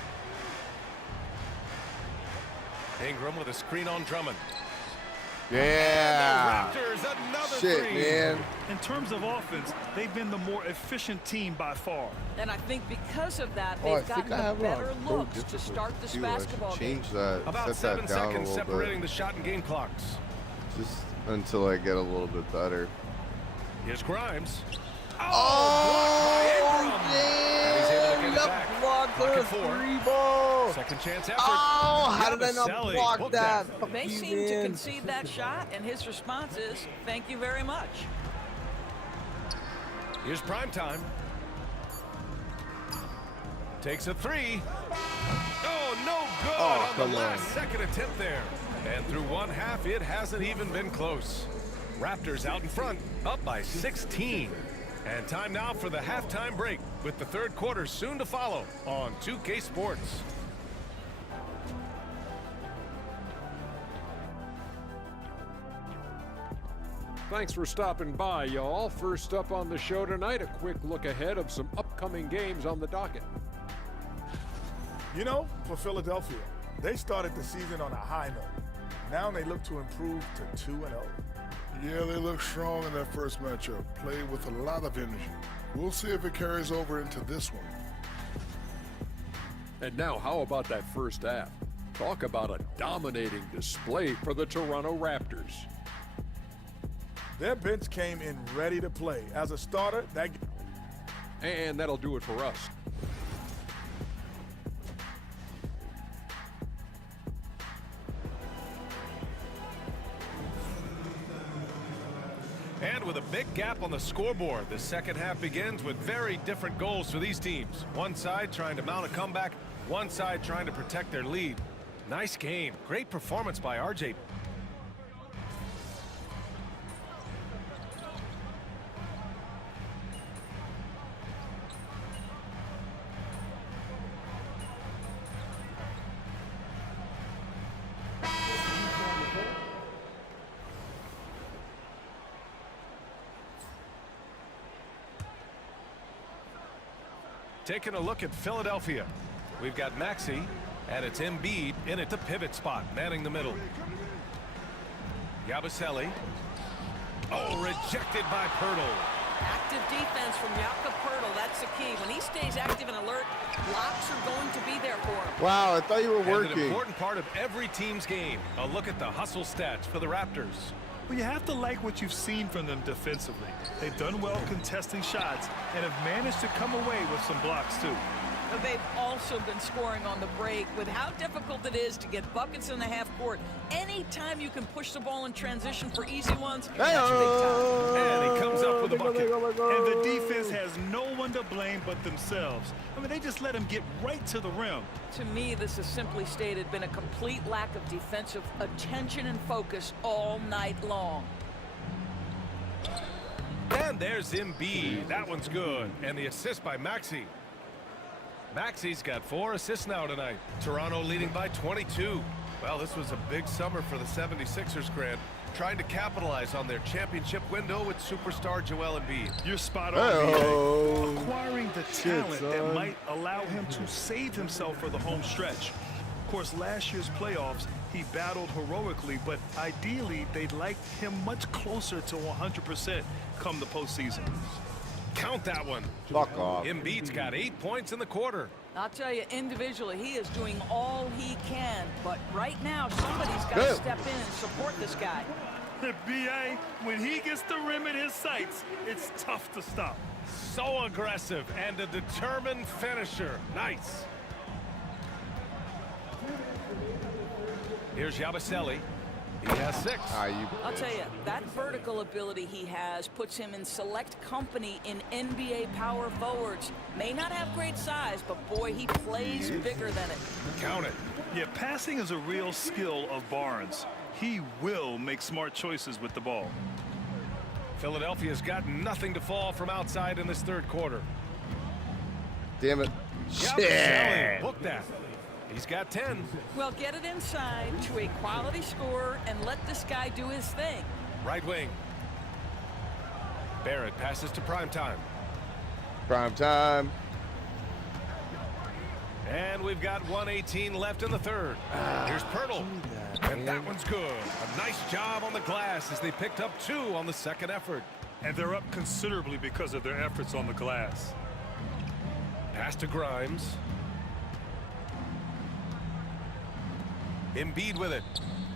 Ingram with a screen on Drummond. Yeah. And the Raptors, another Shit, three. man. In terms of offense, they've been the more efficient team by far. And I think because of that, Oh, I they've think gotten I have the it on better pro looks to difficult start this too. I should basketball game. change that. About Set 7 that down a seconds little separating bit. the shot and game clocks. Just until I get a little bit better. Here's Grimes. Oh, And he's able to get it back. blocked Pocket the four. 3-ball. Second chance effort. Oh, how did I not Yabusele block booked that? They seem to concede that shot, and his response is, thank you very much. Here's prime time. Takes a three. Oh, no good on come the on. last second attempt there. And through one half, it hasn't even been close. Raptors out in front, up by 16. And time now for the halftime break, with the third quarter soon to follow on 2K Sports. Thanks for stopping by, y'all. First up on the show tonight, a quick look ahead of some upcoming games on the docket. You know, for Philadelphia, they started the season on a high note. Now they look to improve to 2-0. Yeah, they look strong in that first matchup. Played with a lot of energy. We'll see if it carries over into this one. And now, how about that first half? Talk about a dominating display for the Toronto Raptors. Their bench came in ready to play. As a starter, And that'll do it for us. And with a big gap on the scoreboard, the second half begins with very different goals for these teams. One side trying to mount a comeback, one side trying to protect their lead. Nice game. Great performance by RJ. Taking a look at Philadelphia. We've got Maxey, and it's Embiid in at the pivot spot, manning the middle. Yabusele. Oh, rejected by Pirtle. Active defense from Jakob Pirtle, that's the key. When he stays active and alert, blocks are going to be there for him. Wow, I thought you were And working. an important part of every team's game. A look at the hustle stats for the Raptors. Well, you have to like what you've seen from them defensively. They've done well contesting shots and have managed to come away with some blocks, too. But they've also been scoring on the break with how difficult it is to get buckets in the half court. Anytime you can push the ball in transition for easy ones, that's big time. And he comes up with a bucket. And the defense has no one to blame but themselves. I mean, they just let him get right to the rim. To me, this has simply stated been a complete lack of defensive attention and focus all night long. And there's Embiid. That one's good. And the assist by Maxey. Maxey's got 4 assists now tonight. Toronto leading by 22. Well, this was a big summer for the 76ers, Grant, trying to capitalize on their championship window with superstar Joel Embiid. You're spot on. Acquiring the talent that might allow him to save himself for the home stretch. course, last year's playoffs, he battled heroically, but ideally, they'd like him much closer to 100% come the postseason. Count that one. Fuck off. Embiid's got 8 points in the quarter. I'll tell you, individually, he is doing all he can. But right now, somebody's got to step in and support this guy. The BA, when he gets the rim in his sights, it's tough to stop. So aggressive and a determined finisher. Nice. Here's Yabusele. He has 6. I'll tell you, that vertical ability he has puts him in select company in NBA power forwards. May not have great size, but boy, he plays bigger than it. Count it. Yeah, passing is a real skill of Barnes. He will make smart choices with the ball. Philadelphia's got nothing to fall from outside in this third quarter. Damn it. Shit. Book that. He's got 10. Well, get it inside to a quality scorer and let this guy do his thing. Right wing. Barrett passes to Primetime. Primetime. And we've got 1:18 left in the third. Here's Pirtle. And that one's good. A nice job on the glass as they picked up 2 on the second effort. And they're up considerably because of their efforts on the glass. Pass to Grimes. Embiid with it.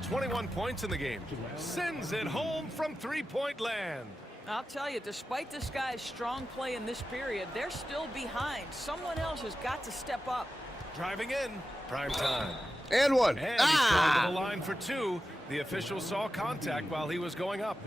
21 points in the game. Sends it home from three-point land. I'll tell you, despite this guy's strong play in this period, they're still behind. Someone else has got to step up. Driving in. Prime time. And one. And he's going to the line for 2. The official saw contact while he was going up.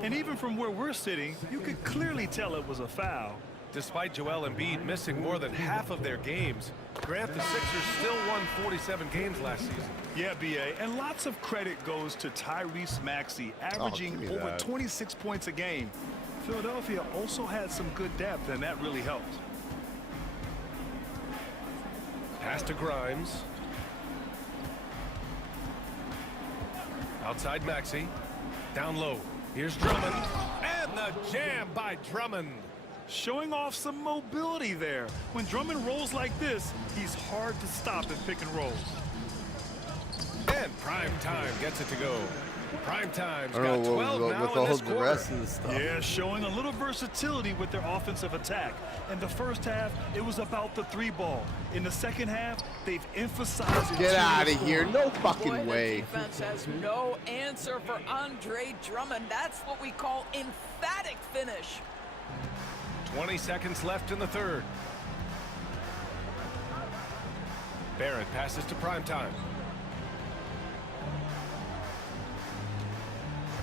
And even from where we're sitting, you could clearly tell it was a foul. Despite Joel Embiid missing more than half of their games, Grant, the Sixers still won 47 games last season. Yeah, BA, and lots of credit goes to Tyrese Maxey, averaging over 26 points a game. Philadelphia also had some good depth, and that really helped. Pass to Grimes. Outside Maxey. Down low. Here's Drummond. And the jam by Drummond. Showing off some mobility there. When Drummond rolls like this, he's hard to stop in pick and rolls. And Prime Time gets it to go. Prime Time's I got don't know 12 what, now with in all this the quarter. rest of the stuff. Yeah, showing a little versatility with their offensive attack. In the first half, it was about the 3-ball. In the second half, they've emphasized. Get out of here. No fucking Boy, way. The defense has no answer for Andre Drummond. That's what we call emphatic finish. 20 seconds left in the third. Barrett passes to Primetime.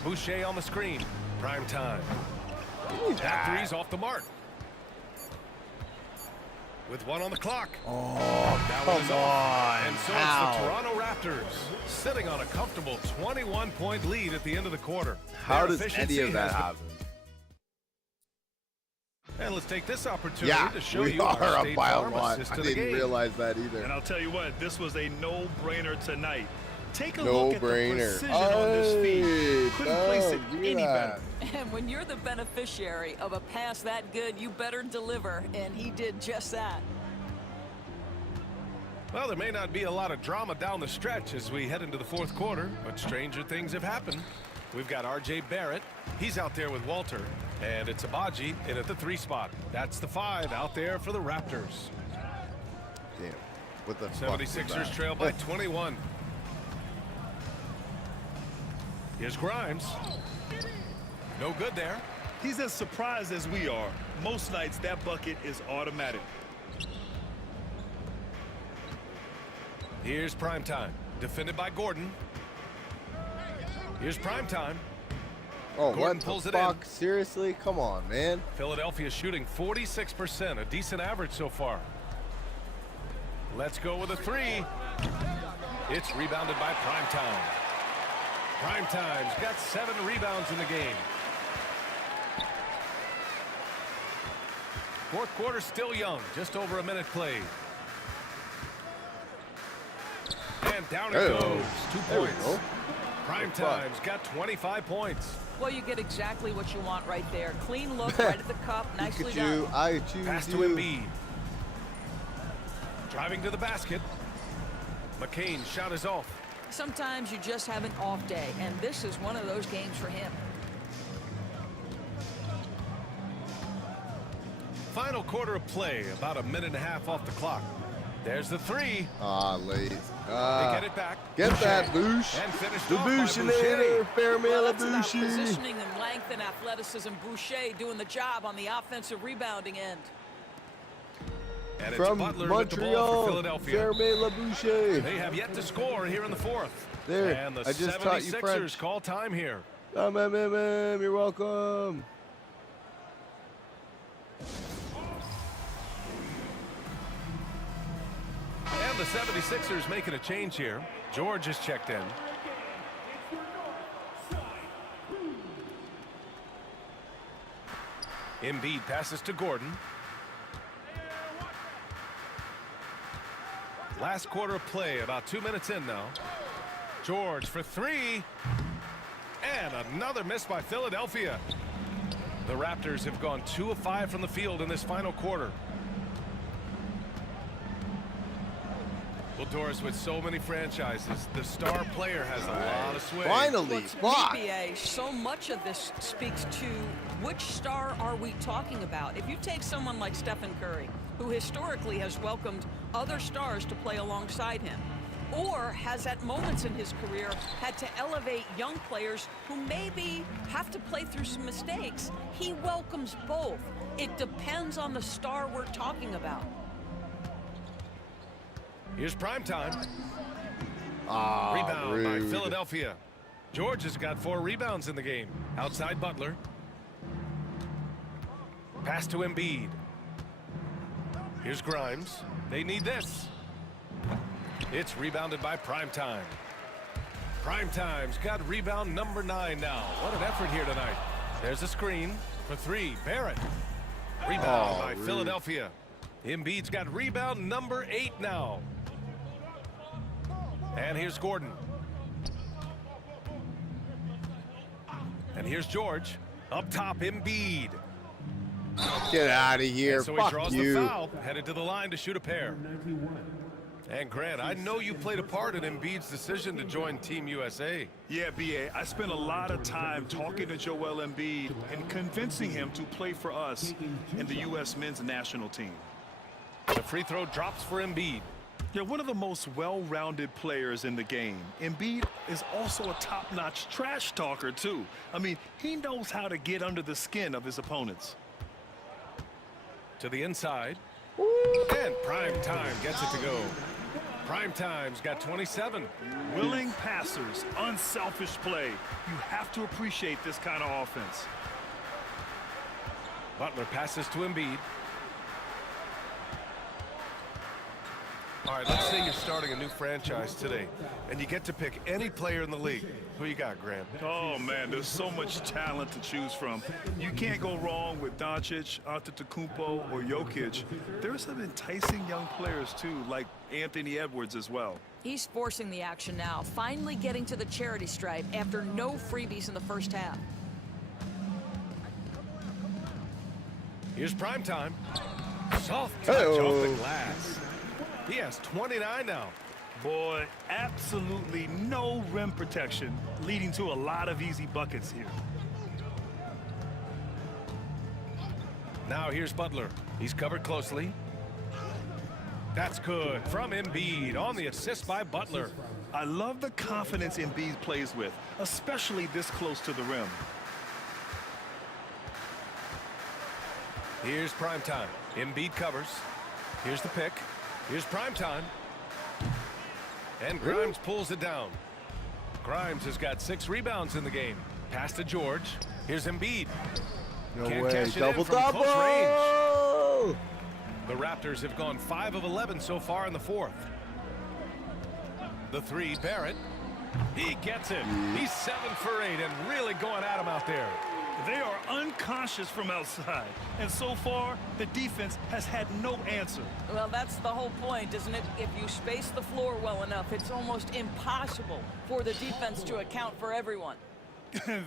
Boucher on the screen. Primetime. That three's off the mark. With 1 on the clock. Oh, that one is come off. on. And so it's the Toronto Raptors sitting on a comfortable 21-point lead at the end of the quarter. How Their does any of that happen? And let's take this opportunity to show we you are our up State by a Farm lot. assist I to the didn't game. realize that either. And I'll tell you what, this was a no-brainer tonight. Take a No look at the brainer. precision on this feed. Couldn't place it give me any that. better. And when you're the beneficiary of a pass that good, you better deliver. And he did just that. Well, there may not be a lot of drama down the stretch as we head into the fourth quarter, but stranger things have happened. We've got R.J. Barrett. He's out there with Walter. And it's Abaji in at the 3 spot. That's the 5 out there for the Raptors. Damn. What the fuck was 76ers that? trail by 21. Here's Grimes. No good there. He's as surprised as we are. Most nights, that bucket is automatic. Here's Primetime. Defended by Gordon. Here's Primetime. Oh, Gordon what pulls the it fuck? in. Seriously? Come on, man. Philadelphia shooting 46%, a decent average so far. Let's go with a 3. It's rebounded by Primetime. Primetime's got 7 rebounds in the game. Fourth quarter still young, just over a minute played. And down it goes. 2 points. Primetime's got 25 points. Well, you get exactly what you want right there. Clean look right at the cup. Nicely Pikachu, done. I choose Pass to you. Embiid. Driving to the basket. McCain shot is off. Sometimes you just have an off day, and this is one of those games for him. Final quarter of play, about a minute and a half off the clock. There's the three. Late. They get it back. Get Boucher. that, Boosh. And finished The off by Bouchinator, Fairmail That's about Bouchy. positioning and length and athleticism. Boucher doing the job on the offensive rebounding end. And it's From Butler with the ball for Montreal, Philadelphia. Fairmail Boucher. They have yet to score here in the fourth. There, And the I just taught you 76ers French. call time here. You're welcome. And the 76ers making a change here. George is checked in. Embiid passes to Gordon. Last quarter of play, about 2 minutes in now. George for three. And another miss by Philadelphia. The Raptors have gone 2 of 5 from the field in this final quarter. Well, Doris, with so many franchises, the star player has a lot of sway. Finally, NBA, so much of this speaks to which star are we talking about. If you take someone like Stephen Curry, who historically has welcomed other stars to play alongside him, or has at moments in his career had to elevate young players who maybe have to play through some mistakes, he welcomes both. It depends on the star we're talking about. Here's prime time. Rebound Rebound by Philadelphia. George has got 4 rebounds in the game. Outside Butler. Pass to Embiid. Here's Grimes. They need this. It's rebounded by Primetime. Primetime's got rebound number 9 now. What an effort here tonight. There's a screen for 3. Barrett. Rebound by Philadelphia. Embiid's got rebound number 8 now. And here's Gordon. And here's George. Up top, Embiid. Get out of here. And so he Fuck draws you. the foul, headed to the line to shoot a pair. And Grant, I know you played a part in Embiid's decision to join Team USA. Yeah, B.A., I spent a lot of time talking to Joel Embiid and convincing him to play for us in the U.S. men's national team. The free throw drops for Embiid. They're one of the most well-rounded players in the game. Embiid is also a top-notch trash talker, too. I mean, he knows how to get under the skin of his opponents. To the inside. And Primetime gets it to go. Primetime's got 27. Willing passers, unselfish play. You have to appreciate this kind of offense. Butler passes to Embiid. All right, let's say you're starting a new franchise today, and you get to pick any player in the league. Who you got, Graham? Oh, man, there's so much talent to choose from. You can't go wrong with Doncic, Antetokounmpo, or Jokic. There's some enticing young players, too, like Anthony Edwards as well. He's forcing the action now, finally getting to the charity stripe after no freebies in the first half. Here's Primetime. Soft touch off the glass. He has 29 now. Boy, absolutely no rim protection, leading to a lot of easy buckets here. Now here's Butler. He's covered closely. That's good from Embiid on the assist by Butler. I love the confidence Embiid plays with, especially this close to the rim. Here's Primetime. Embiid covers. Here's the pick. Here's Primetime. And Grimes pulls it down. Grimes has got 6 rebounds in the game. Pass to George. Here's Embiid. No Can't way. cash it Double in from double. close range. The Raptors have gone 5 of 11 so far in the fourth. The 3, Barrett. He gets it. He's 7 for 8 and really going at him out there. They are unconscious from outside, and so far, the defense has had no answer. Well, that's the whole point, isn't it? If you space the floor well enough, it's almost impossible for the defense to account for everyone.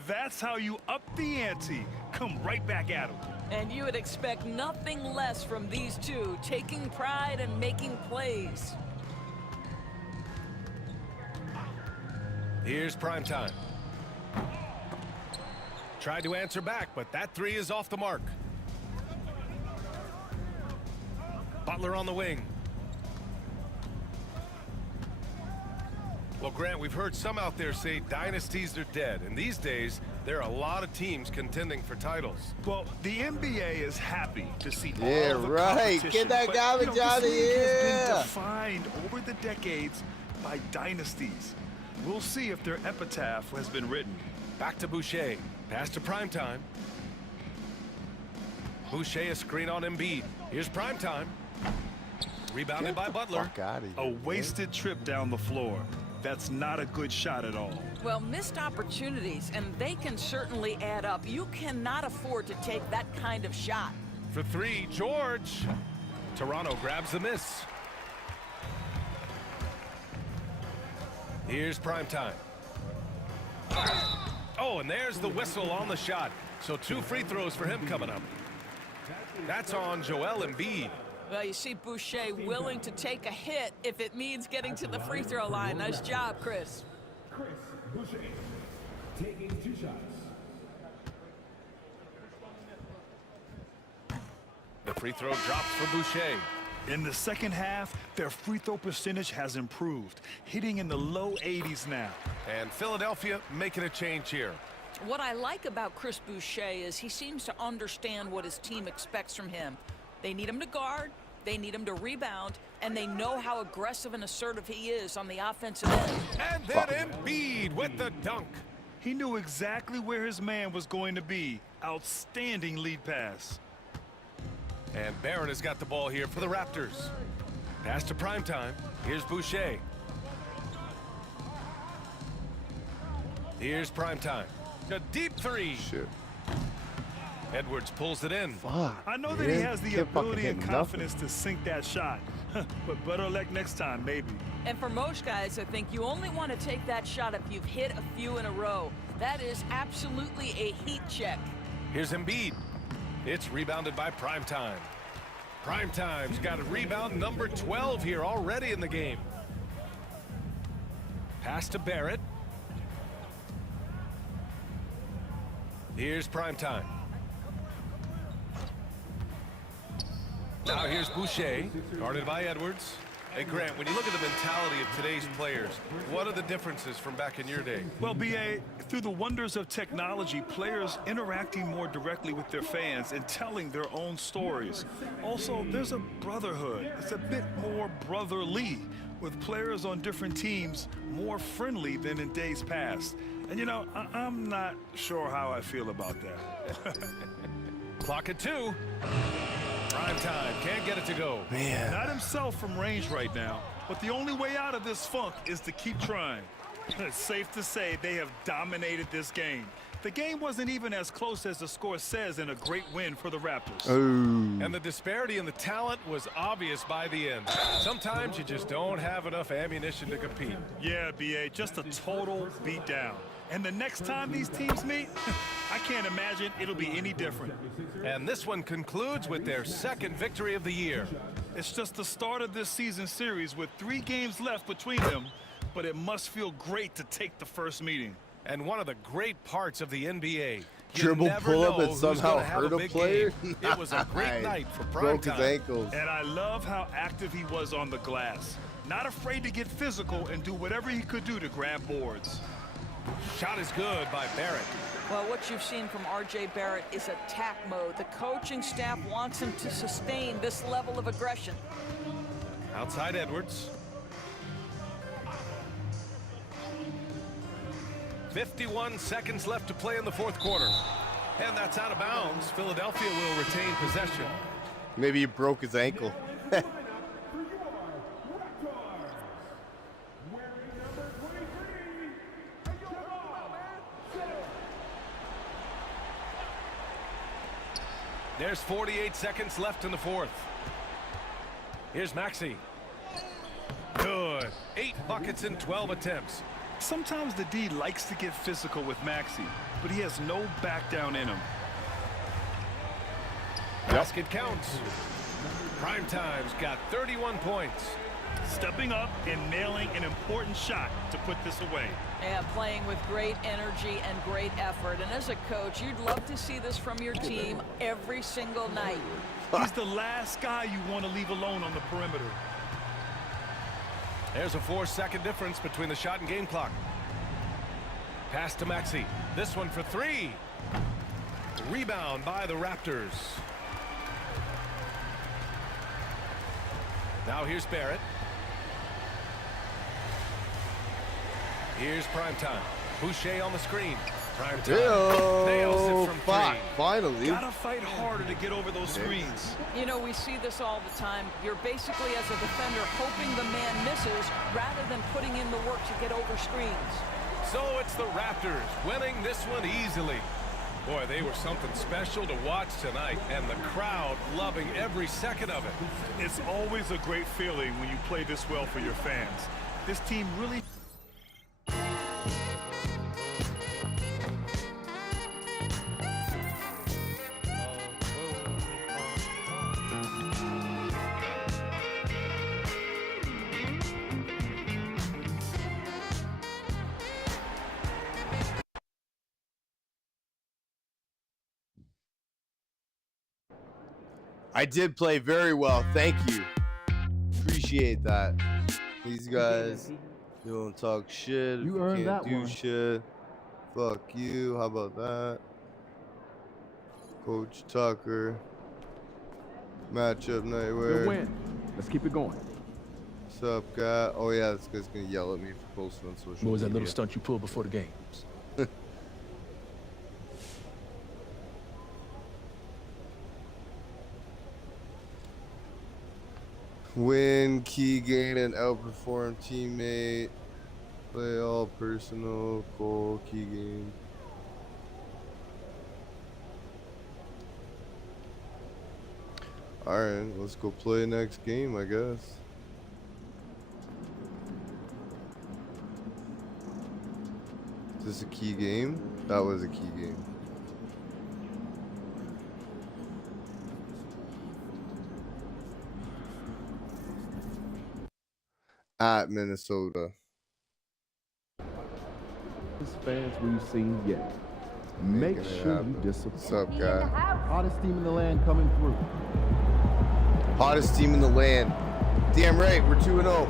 That's how you up the ante. Come right back at them. And you would expect nothing less from these two, taking pride and making plays. Here's prime time. Tried to answer back, but that three is off the mark. Butler on the wing. Well, Grant, we've heard some out there say dynasties are dead, and these days there are a lot of teams contending for titles. Well, the NBA is happy to see all Yeah, the right. competition, Get that but, garbage this out of league here. has been defined over the decades by dynasties. We'll see if their epitaph has been written. Back to Boucher. Pass to primetime. Boucher a screen on Embiid. Here's primetime. Rebounded by Butler. A wasted trip down the floor. That's not a good shot at all. Well, missed opportunities, and they can certainly add up. You cannot afford to take that kind of shot. For three, George. Toronto grabs the miss. Here's primetime. Oh, and there's the whistle on the shot. So 2 free throws for him coming up. That's on Joel Embiid. Well, you see Boucher willing to take a hit if it means getting to the free throw line. Nice job, Chris. Chris Boucher taking 2 shots. The free throw drops for Boucher. In the second half, their free throw percentage has improved, hitting in the low 80s now. And Philadelphia making a change here. What I like about Chris Boucher is he seems to understand what his team expects from him. They need him to guard, they need him to rebound, and they know how aggressive and assertive he is on the offensive end. And then Embiid with the dunk. He knew exactly where his man was going to be. Outstanding lead pass. And Barrett has got the ball here for the Raptors. Pass to primetime. Here's Boucher. Here's primetime. A deep three. Shit. Edwards pulls it in. Fuck, I know that he has the ability and confidence to sink that shot. But better luck next time, maybe. And for most guys, I think you only want to take that shot if you've hit a few in a row. That is absolutely a heat check. Here's Embiid. It's rebounded by primetime. Primetime's got a rebound number 12 here already in the game. Pass to Barrett. Here's primetime. Now here's Boucher, guarded by Edwards. Hey, Grant, when you look at the mentality of today's players, what are the differences from back in your day? Well, B.A., through the wonders of technology, players interacting more directly with their fans and telling their own stories. Also, there's a brotherhood. It's a bit more brotherly, with players on different teams more friendly than in days past. And, you know, I'm not sure how I feel about that. Clock at 2. Prime time, can't get it to go. Man. Not himself from range right now, but the only way out of this funk is to keep trying. It's safe to say they have dominated this game. The game wasn't even as close as the score says in a great win for the Raptors. Oh. And the disparity in the talent was obvious by the end. Sometimes you just don't have enough ammunition to compete. Yeah, B.A., just a total beatdown. And the next time these teams meet, I can't imagine it'll be any different. And this one concludes with their second victory of the year. It's just the start of this season series with 3 games left between them, but it must feel great to take the first meeting. And one of the great parts of the NBA. Dribble pull up and somehow hurt a player? It was a great night for prime Broke his time. ankles. And I love how active he was on the glass. Not afraid to get physical and do whatever he could do to grab boards. Shot is good by Barrett. Well, what you've seen from R.J. Barrett is attack mode. The coaching staff wants him to sustain this level of aggression. Outside Edwards. 51 seconds left to play in the fourth quarter. And that's out of bounds. Philadelphia will retain possession. Maybe he broke his ankle. There's 48 seconds left in the fourth. Here's Maxey. Good. 8 buckets in 12 attempts. Sometimes the D likes to get physical with Maxey, but he has no back down in him. Basket counts. Primetime's got 31 points. stepping up and nailing an important shot to put this away. Yeah, playing with great energy and great effort. And as a coach, you'd love to see this from your team every single night. He's the last guy you want to leave alone on the perimeter. There's a 4-second difference between the shot and game clock. Pass to Maxey. This one for 3. Rebound by the Raptors. Now here's Barrett. Here's Primetime. Boucher on the screen. Primetime nails it from 3. Finally. Gotta fight harder to get over those screens. You know, we see this all the time. You're basically, as a defender, hoping the man misses rather than putting in the work to get over screens. So it's the Raptors winning this one easily. Boy, they were something special to watch tonight, and the crowd loving every second of it. It's always a great feeling when you play this well for your fans. This team really... I did play very well. Thank you. Appreciate that. These guys, you don't talk shit. You earned can't that do one. shit. Fuck you. How about that? Coach Tucker. Matchup night. Good win. Let's keep it going. What's up, guy? Oh yeah, this guy's gonna yell at me for posting on social media. What was that little stunt you pulled before the game? Win, key gain, and outperform teammate. Play all personal, goal, key game. Alright, let's go play next game, I guess. Is this a key game? That was a key game. At Minnesota. Fans we've seen yet. Make sure you disappoint. What's up, guy? Hottest team in the land coming through. Hottest team in the land. Damn right, we're 2-0.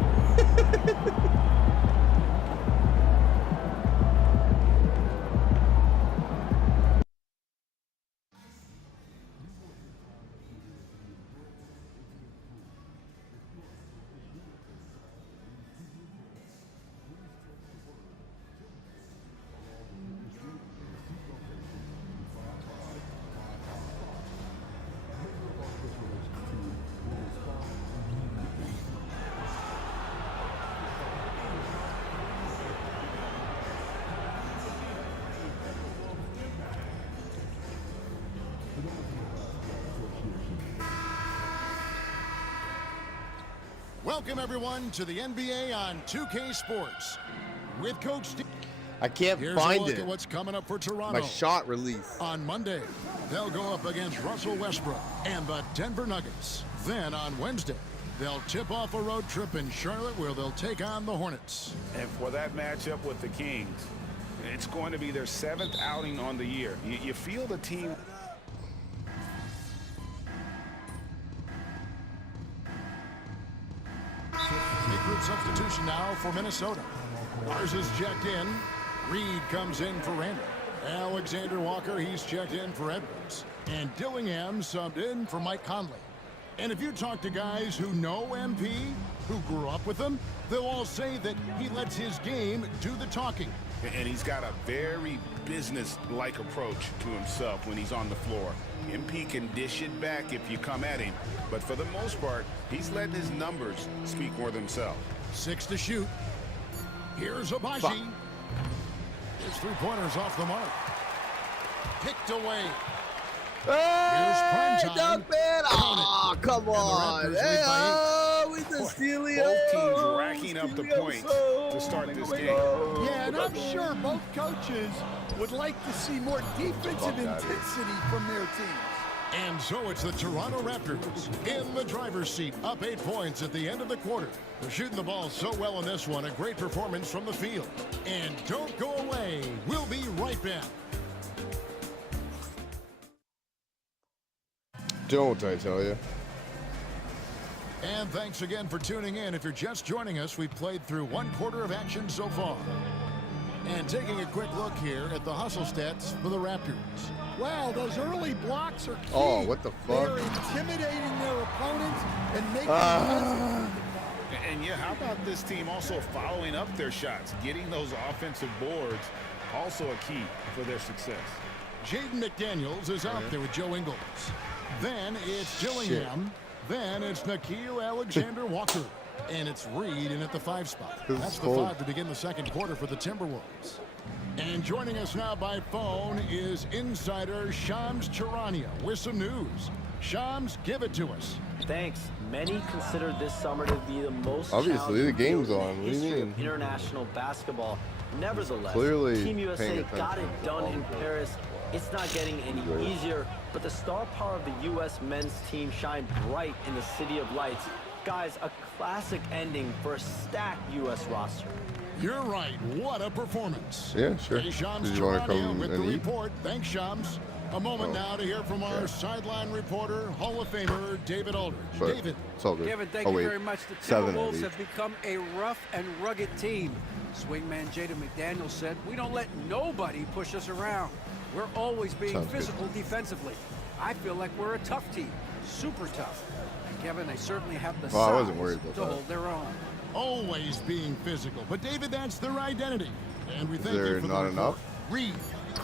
Welcome, everyone, to the NBA on 2K Sports. With Coach Steve. I can't Here's find a look it. at what's coming up for Toronto. My shot release. On Monday, they'll go up against Russell Westbrook and the Denver Nuggets. Then on Wednesday, they'll tip off a road trip in Charlotte where they'll take on the Hornets. And for that matchup with the Kings, it's going to be their 7th outing on the year. You feel the team... Secret substitution now for Minnesota. Ours is checked in. Reed comes in for Randall. Alexander Walker, he's checked in for Edwards. And Dillingham subbed in for Mike Conley. And if you talk to guys who know MP, who grew up with him, they'll all say that he lets his game do the talking. And he's got a very business-like approach to himself when he's on the floor. MP can dish it back if you come at him, but for the most part, he's letting his numbers speak for themselves. 6 to shoot. Here's Abaji. His three-pointers off the mark. Picked away. Hey, Here's primetime. Dunk Man! Oh, come on! Hey, oh, with the Steelio! Both teams racking up the points to start this game. Yeah, and I'm sure both coaches would like to see more defensive intensity from their teams. And so it's the Toronto Raptors in the driver's seat, up 8 points at the end of the quarter. They're shooting the ball so well in this one. A great performance from the field. And don't go away. We'll be right back. Don't I tell you? And thanks again for tuning in. If you're just joining us, we've played through 1 quarter of action so far. And taking a quick look here at the hustle stats for the Raptors. Wow, those early blocks are key. Oh, what the fuck? They're intimidating their opponents and making And yeah, how about this team also following up their shots, getting those offensive boards, also a key for their success. Jaden McDaniels is out there with Joe Ingles. Then it's Dillingham. Then it's Nickeil Alexander-Walker. And it's Reed in at the 5 spot. That's the 5 to begin the second quarter for the Timberwolves. And joining us now by phone is insider Shams Charania with some news. Shams, give it to us. Thanks. Many consider this summer to be the most Obviously, the game's challenging on. What do you history mean? of international basketball. Nevertheless, Clearly Team USA paying got it attention. done in Paris. It's not getting any easier, but the star power of the U.S. men's team shined bright in the City of Lights. Guys, a classic ending for a stacked U.S. roster. You're right. What a performance. Yeah, sure. Hey, Shams Did you want to Charania come with the and eat? report. Thanks, Shams. A moment now to hear from our sideline reporter, Hall of Famer David Aldridge. But David. it's all good. Kevin, thank Oh, you wait. very much. The 7 Timberwolves at have become a rough and rugged team. Swingman Jaden McDaniels said, "We don't let nobody push us around. We're always being Sounds good. physical defensively. I feel like we're a tough team, super tough." And Kevin, they certainly have the Well, I size wasn't worried about to that. hold their own. Always being physical. But, David, that's their identity. And we Is thank you there for not the report. enough? Reed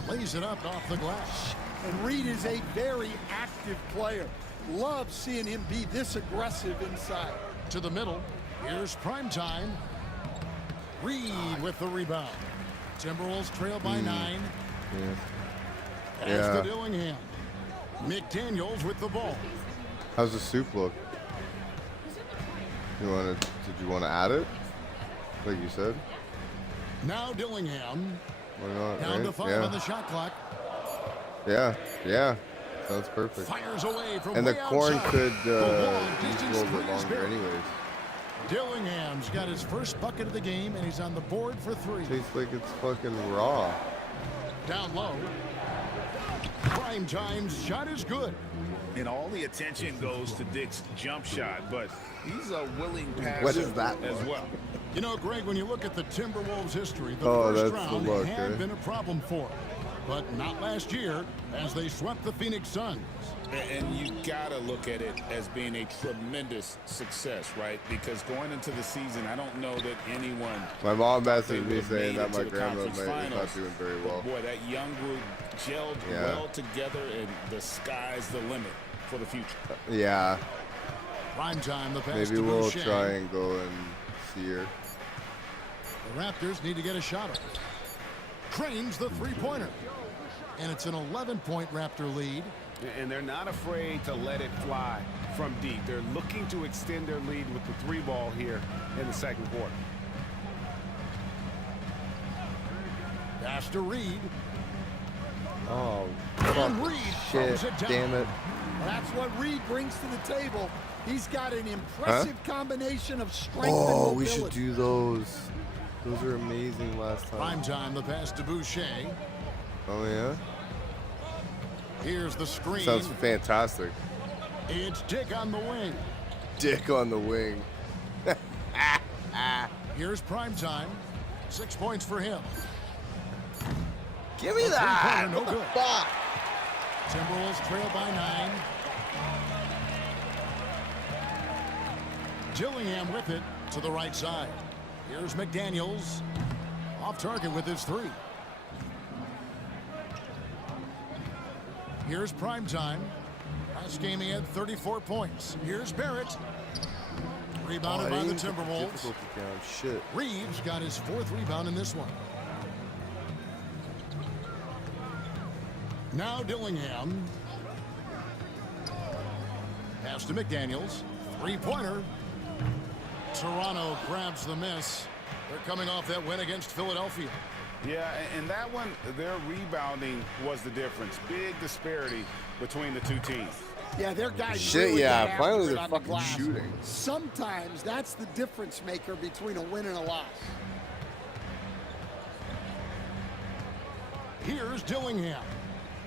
lays it up off the glass. And Reed is a very active player. Love seeing him be this aggressive inside. To the middle. Here's Primetime. Reed with the rebound. Timberwolves trail by 9. Yeah. As Yeah. to Dillingham. McDaniels with the ball. How's the soup look? You want to? Did you want to add it? Like you said? Now Dillingham. Why not? Down to right? 5 Yeah. on the shot clock. Yeah. Yeah. Sounds perfect. Fires away from And the way corn outside. could The long use a distance little three bit is longer, buried. anyways. Dillingham's got his first bucket of the game, and he's on the board for 3. Tastes like it's fucking raw. Down low. Primetime's shot is good. And all the attention goes to Dick's jump shot, but he's a willing passer What is that as look? well. You know, Greg, when you look at the Timberwolves' history, the Oh, first that's the round look, had eh? been a problem for them. But not last year, as they swept the Phoenix Suns. And you gotta look at it as being a tremendous success, right? Because going into the season, I don't know that anyone. My mom messaged they me would've saying made that it to my the grandma conference is finals. not doing very well. Boy, that young group gelled Yeah. well together, and the sky's the limit for the future. Yeah. Primetime, the pass Maybe to we'll Boucher. try and go and see her. The Raptors need to get a shot up. Cranes the three-pointer. And it's an 11-point Raptor lead. And they're not afraid to let it fly from deep. They're looking to extend their lead with the 3-ball here in the second quarter. Pass to Reed. Oh, And fuck. Reed Shit. throws it down. Damn it. That's what Reed brings to the table. He's got an impressive combination of strength Oh, and we mobility. should do those. Those were amazing last time. Primetime, the pass to Boucher. Oh, yeah? Here's the screen. Sounds fantastic. It's Dick on the wing. Dick on the wing. Here's Primetime. 6 points for him. Give me The that. three-pointer, no What the good. fuck? Timberwolves trail by 9. Dillingham with it to the right side. Here's McDaniels. Off target with his 3. Here's Primetime. Last game he had 34 points. Here's Barrett. Rebounded by the Timberwolves. Difficulty down. Shit. Reeves got his 4th rebound in this one. Now Dillingham. Pass to McDaniels. 3-pointer. Toronto grabs the miss. They're coming off that win against Philadelphia. Yeah, and that one, their rebounding was the difference. Big disparity between the two teams. Yeah, their guys Shit, really yeah, get finally after it they're on the fucking glass. shooting. Sometimes that's the difference maker between a win and a loss. Here's Dillingham.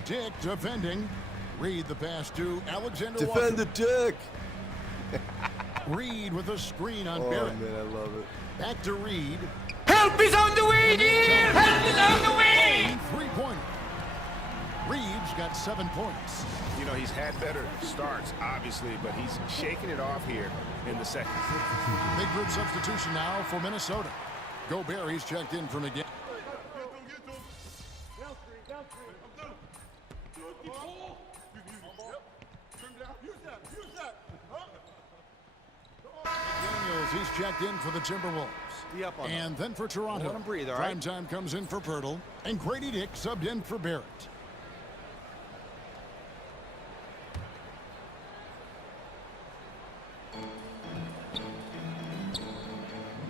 Dick defending. Reed the pass to Alexander Defend the dick. Reed with a screen on Oh, Barrett. man, I love it. Back to Reed. Help is on the way, dear! Help is on the way! Three-pointer. Reed's got 7 points. You know, he's had better starts, obviously, but he's shaking it off here in the second. Big group substitution now for Minnesota. Gobert, he's checked in from again. Daniels, he's checked in for the Timberwolves. And then for Toronto, Let him breathe, all right? Primetime comes in for Pirtle, and Grady Dick subbed in for Barrett.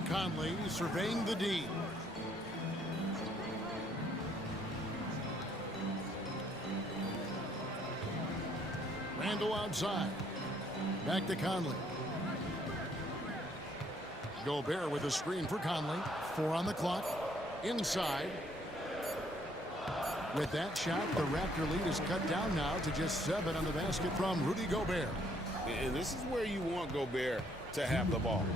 Conley surveying the D. Randall outside. Back to Conley. Gobert with a screen for Conley. 4 on the clock. Inside. With that shot, the Raptor lead is cut down now to just 7 on the basket from Rudy Gobert. And this is where you want Gobert to have the ball.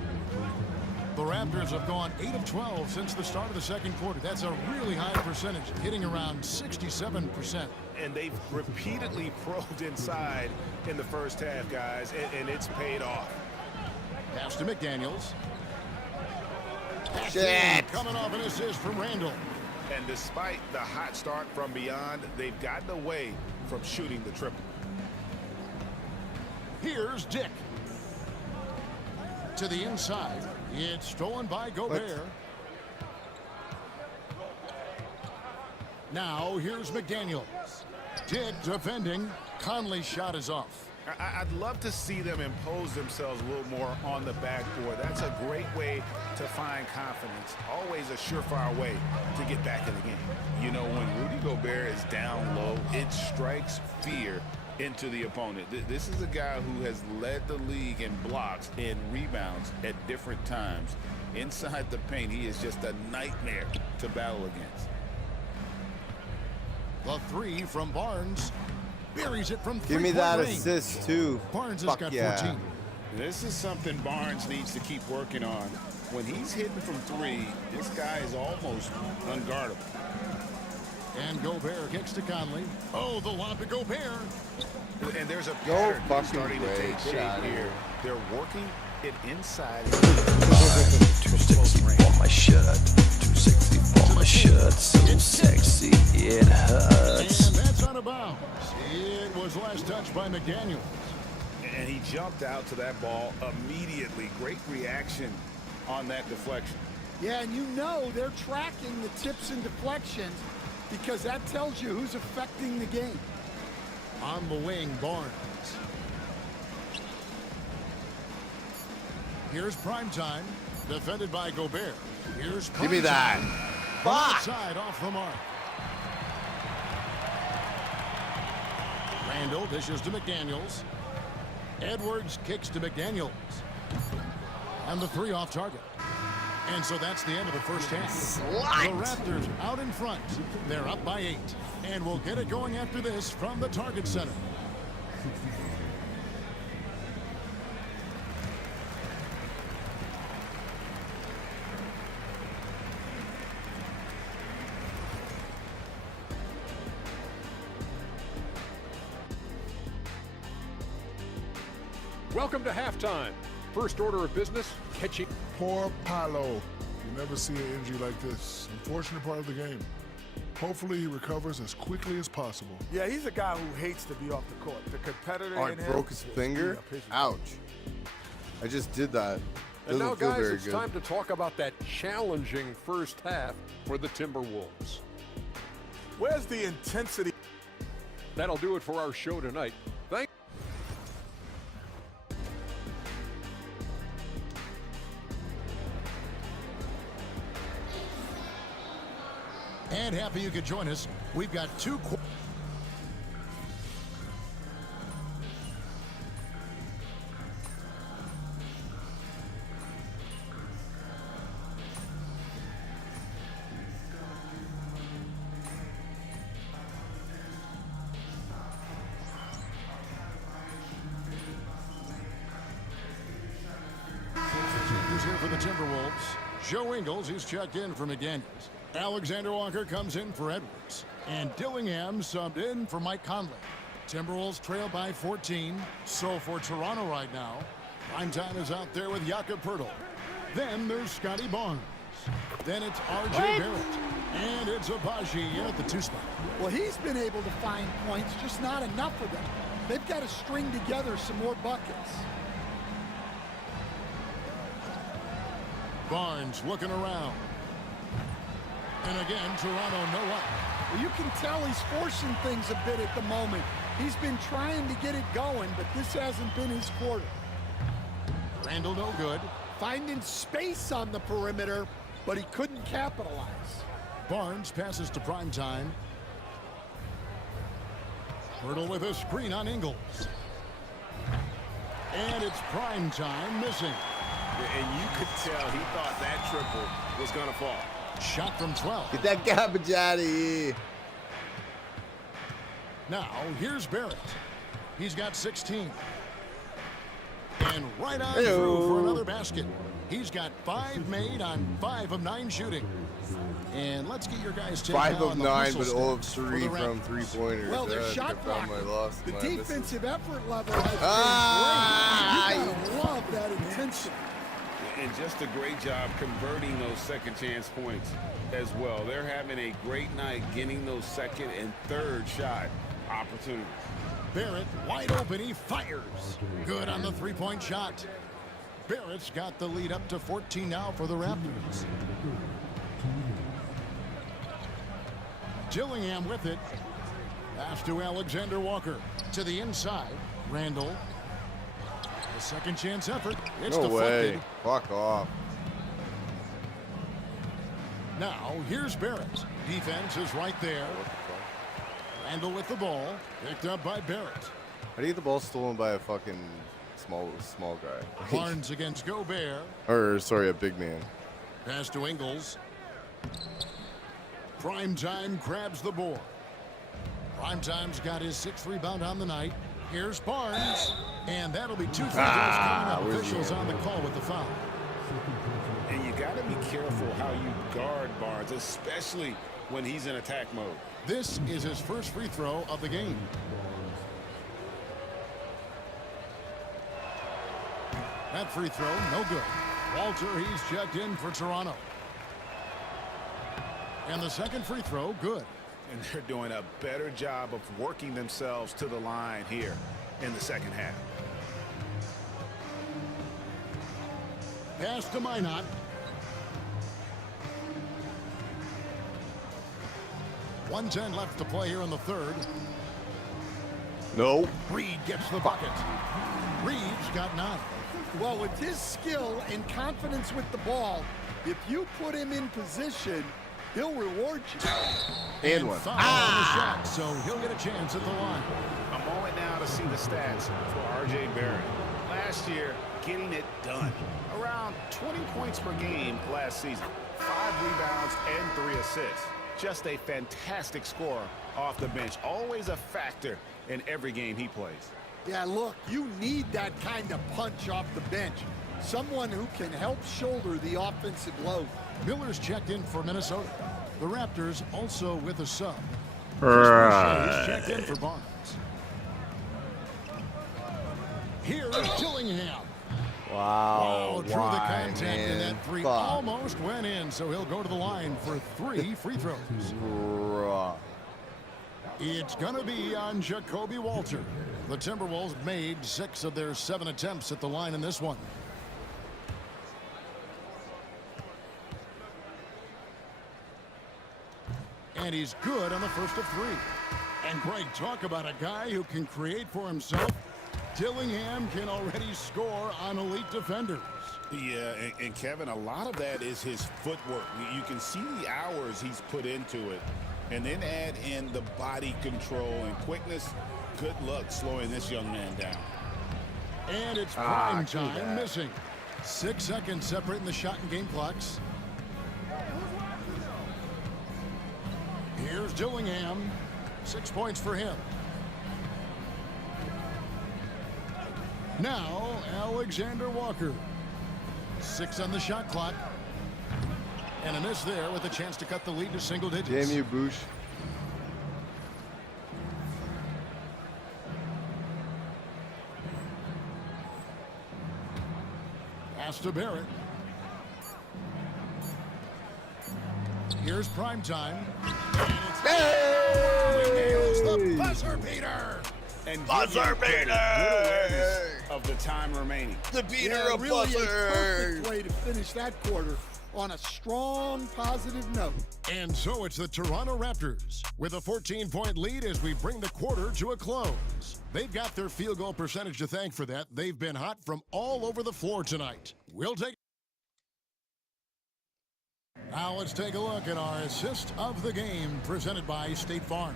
The Raptors have gone 8 of 12 since the start of the second quarter. That's a really high percentage, hitting around 67%. And they've repeatedly probed inside in the first half, guys, and it's paid off. Pass to McDaniels. Shit. Coming off an assist from Randall. And despite the hot start from beyond, they've gotten away from shooting the triple. Here's Dick. To the inside. It's stolen by Gobert. Now here's McDaniels. Dick defending. Conley's shot is off. I'd love to see them impose themselves a little more on the backboard. That's a great way to find confidence. Always a surefire way to get back in the game. You know, when Rudy Gobert is down low, it strikes fear into the opponent. This is a guy who has led the league in blocks and rebounds at different times. Inside the paint, he is just a nightmare to battle against. The 3 from Barnes. Buries it from 3-point Give me that range. assist, too. Barnes Fuck has got yeah. 14. This is something Barnes needs to keep working on. When he's hitting from 3, this guy is almost unguardable. And Gobert kicks to Conley. Oh, the lob to Gobert. And there's a No pattern fucking starting to way. take Get shape outta here. here. They're working it inside. 260 on my shirt. 260 on my shirt. So sexy, it hurts. And that's out of bounds. It was last touched by McDaniels. And he jumped out to that ball immediately. Great reaction on that deflection. Yeah, and you know they're tracking the tips and deflections because that tells you who's affecting the game. On the wing, Barnes. Here's Primetime, defended by Gobert. Here's Primetime. Give me that. Fuck. Outside off the mark. Randall dishes to McDaniels. Edwards kicks to McDaniels. And the 3 off target. And so that's the end of the first half. The Raptors out in front. They're up by 8. And we'll get it going after this from the Target Center. Welcome to halftime. First order of business, catching. Poor Paolo. You never see an injury like this. Unfortunate part of the game. Hopefully he recovers as quickly as possible. Yeah, he's a guy who hates to be off the court. The competitor Oh, I in him broke his will finger? beat up his- Ouch. I just did that. And now, Doesn't feel guys, very it's good. time to talk about that challenging first half for the Timberwolves. Where's the intensity? That'll do it for our show tonight. Thank Happy you could join us. We've got two. Here for the Timberwolves. Joe Ingles, who's checked in for McDaniels. Alexander Walker comes in for Edwards. And Dillingham subbed in for Mike Conley. Timberwolves trail by 14. So for Toronto right now, Primetime is out there with Jakob Poeltl. Then there's Scotty Barnes. Then it's R.J. Barrett. And it's Abaji in at the 2 spot. Well, he's been able to find points, just not enough of them. They've got to string together some more buckets. Barnes looking around. And again, Toronto no up. Well, you can tell he's forcing things a bit at the moment. He's been trying to get it going, but this hasn't been his quarter. Randall no good. Finding space on the perimeter, but he couldn't capitalize. Barnes passes to Primetime. Poeltl with a screen on Ingles. And it's Primetime missing. And you could tell he thought that triple was going to fall. Shot from 12. Get that garbage out of here. Now, here's Barrett. He's got 16. And right on through for another basket. He's got 5 made on 5 of 9 shooting. And let's get your guys take 5 of 9, but all of 3 from 3-pointers. Well, their shot block. The defensive effort level has been great. You gotta love that intensity. And just a great job converting those second chance points as well. They're having a great night getting those second and third shot opportunities. Barrett wide open, he fires. Good on the 3-point shot. Barrett's got the lead up to 14 now for the Raptors. Dillingham with it. Pass to Alexander Walker. To the inside. Randall. The second chance effort. It's no deflected. way. Fuck off. Now, here's Barrett. Defense is right there. Randall with the ball. Picked up by Barrett. How do you get the ball stolen by a fucking small guy? Barnes against Gobert. Or, sorry, a big man. Pass to Ingles. Primetime grabs the board. Primetime's got his 6th rebound on the night. Here's Barnes. And that'll be 2 free throws coming up. Officials on the call with the foul. And you got to be careful how you guard Barnes, especially when he's in attack mode. This is his first free throw of the game. That free throw, no good. Walter, he's checked in for Toronto. And the second free throw, good. And they're doing a better job of working themselves to the line here in the second half. Pass to Minot. .110 left to play here in the third. No. Reed gets the bucket. Reed's got 9. Well, with his skill and confidence with the ball, if you put him in position, he'll reward you. And one. On the shot, so he'll get a chance at the line. A moment now to see the stats for R.J. Barrett. Last year, getting it done. Around 20 points per game last season. 5 rebounds and 3 assists. Just a fantastic scorer off the bench. Always a factor in every game he plays. Yeah, look, you need that kind of punch off the bench. Someone who can help shoulder the offensive load. Miller's checked in for Minnesota. The Raptors also with a sub. Right. Checked in for Barnes. Here is Dillingham. Wow. Drew the contact, and that 3 almost went in, so he'll go to the line for 3 free throws. It's going to be on Jacoby Walter. The Timberwolves made 6 of their 7 attempts at the line in this one. And he's good on the first of 3. And Greg, talk about a guy who can create for himself. Dillingham can already score on elite defenders. Yeah, and Kevin, a lot of that is his footwork. You can see the hours he's put into it. And then add in the body control and quickness. Good luck slowing this young man down. And it's prime time missing. 6 seconds separating the shot and game clocks. Here's Dillingham. 6 points for him. Now, Alexander Walker. 6 on the shot clock. And a miss there with a chance to cut the lead to single digits. Damn you, Boosh. Pass to Barrett. Here's prime time. Hey! Nails the buzzer beater. And buzzer beater of the time remaining. The beater of really buzzer. a perfect way to finish that quarter on a strong, positive note. And so it's the Toronto Raptors with a 14-point lead as we bring the quarter to a close. They've got their field goal percentage to thank for that. They've been hot from all over the floor tonight. We'll take. Now let's take a look at our assist of the game presented by State Farm.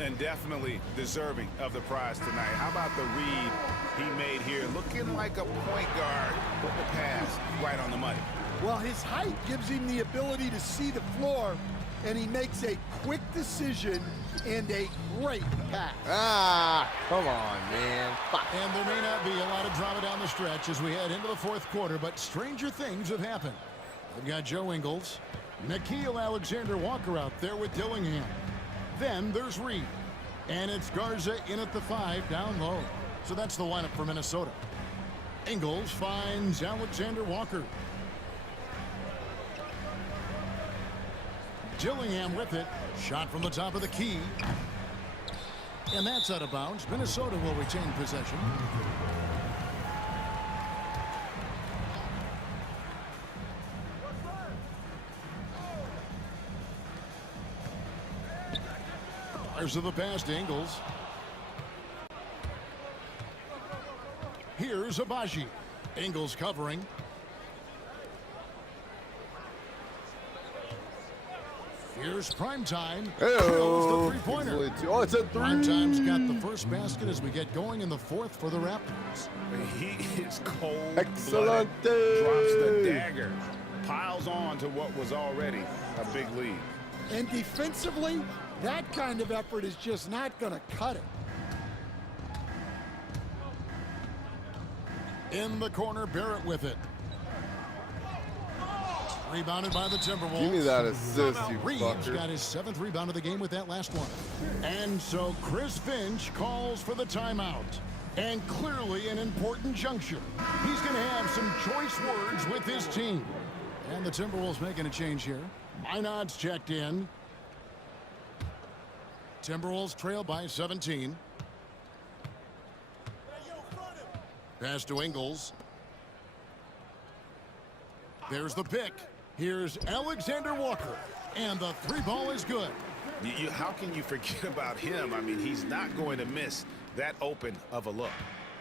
And definitely deserving of the prize tonight. How about the read he made here? Looking like a point guard, but the pass right on the money. Well, his height gives him the ability to see the floor, and he makes a quick decision and a great pass. Come on, man. And there may not be a lot of drama down the stretch as we head into the fourth quarter, but stranger things have happened. We've got Joe Ingles, Nickeil Alexander-Walker out there with Dillingham. Then there's Reed, and it's Garza in at the 5 down low. So that's the lineup for Minnesota. Ingles finds Alexander-Walker. Dillingham with it. Shot from the top of the key. And that's out of bounds. Minnesota will retain possession. Fires of the pass to Ingles. Here's Abaji. Ingles covering. Here's prime time. Hey-o. The three-pointer. Oh, it's a 3. Prime time's got the first basket as we get going in the fourth for the Raptors. He is cold. Excellent. Drops the dagger. Piles on to what was already a big lead. And defensively, that kind of effort is just not going to cut it. In the corner, Barrett with it. Rebounded by the Timberwolves. Give me that assist, you Reeves fucker. got his 7th rebound of the game with that last one. And so Chris Finch calls for the timeout. And clearly an important juncture. He's going to have some choice words with his team. And the Timberwolves making a change here. Minot's checked in. Timberwolves trail by 17. Pass to Ingles. There's the pick. Here's Alexander Walker. And the 3-ball is good. How can you forget about him? I mean, he's not going to miss that open of a look.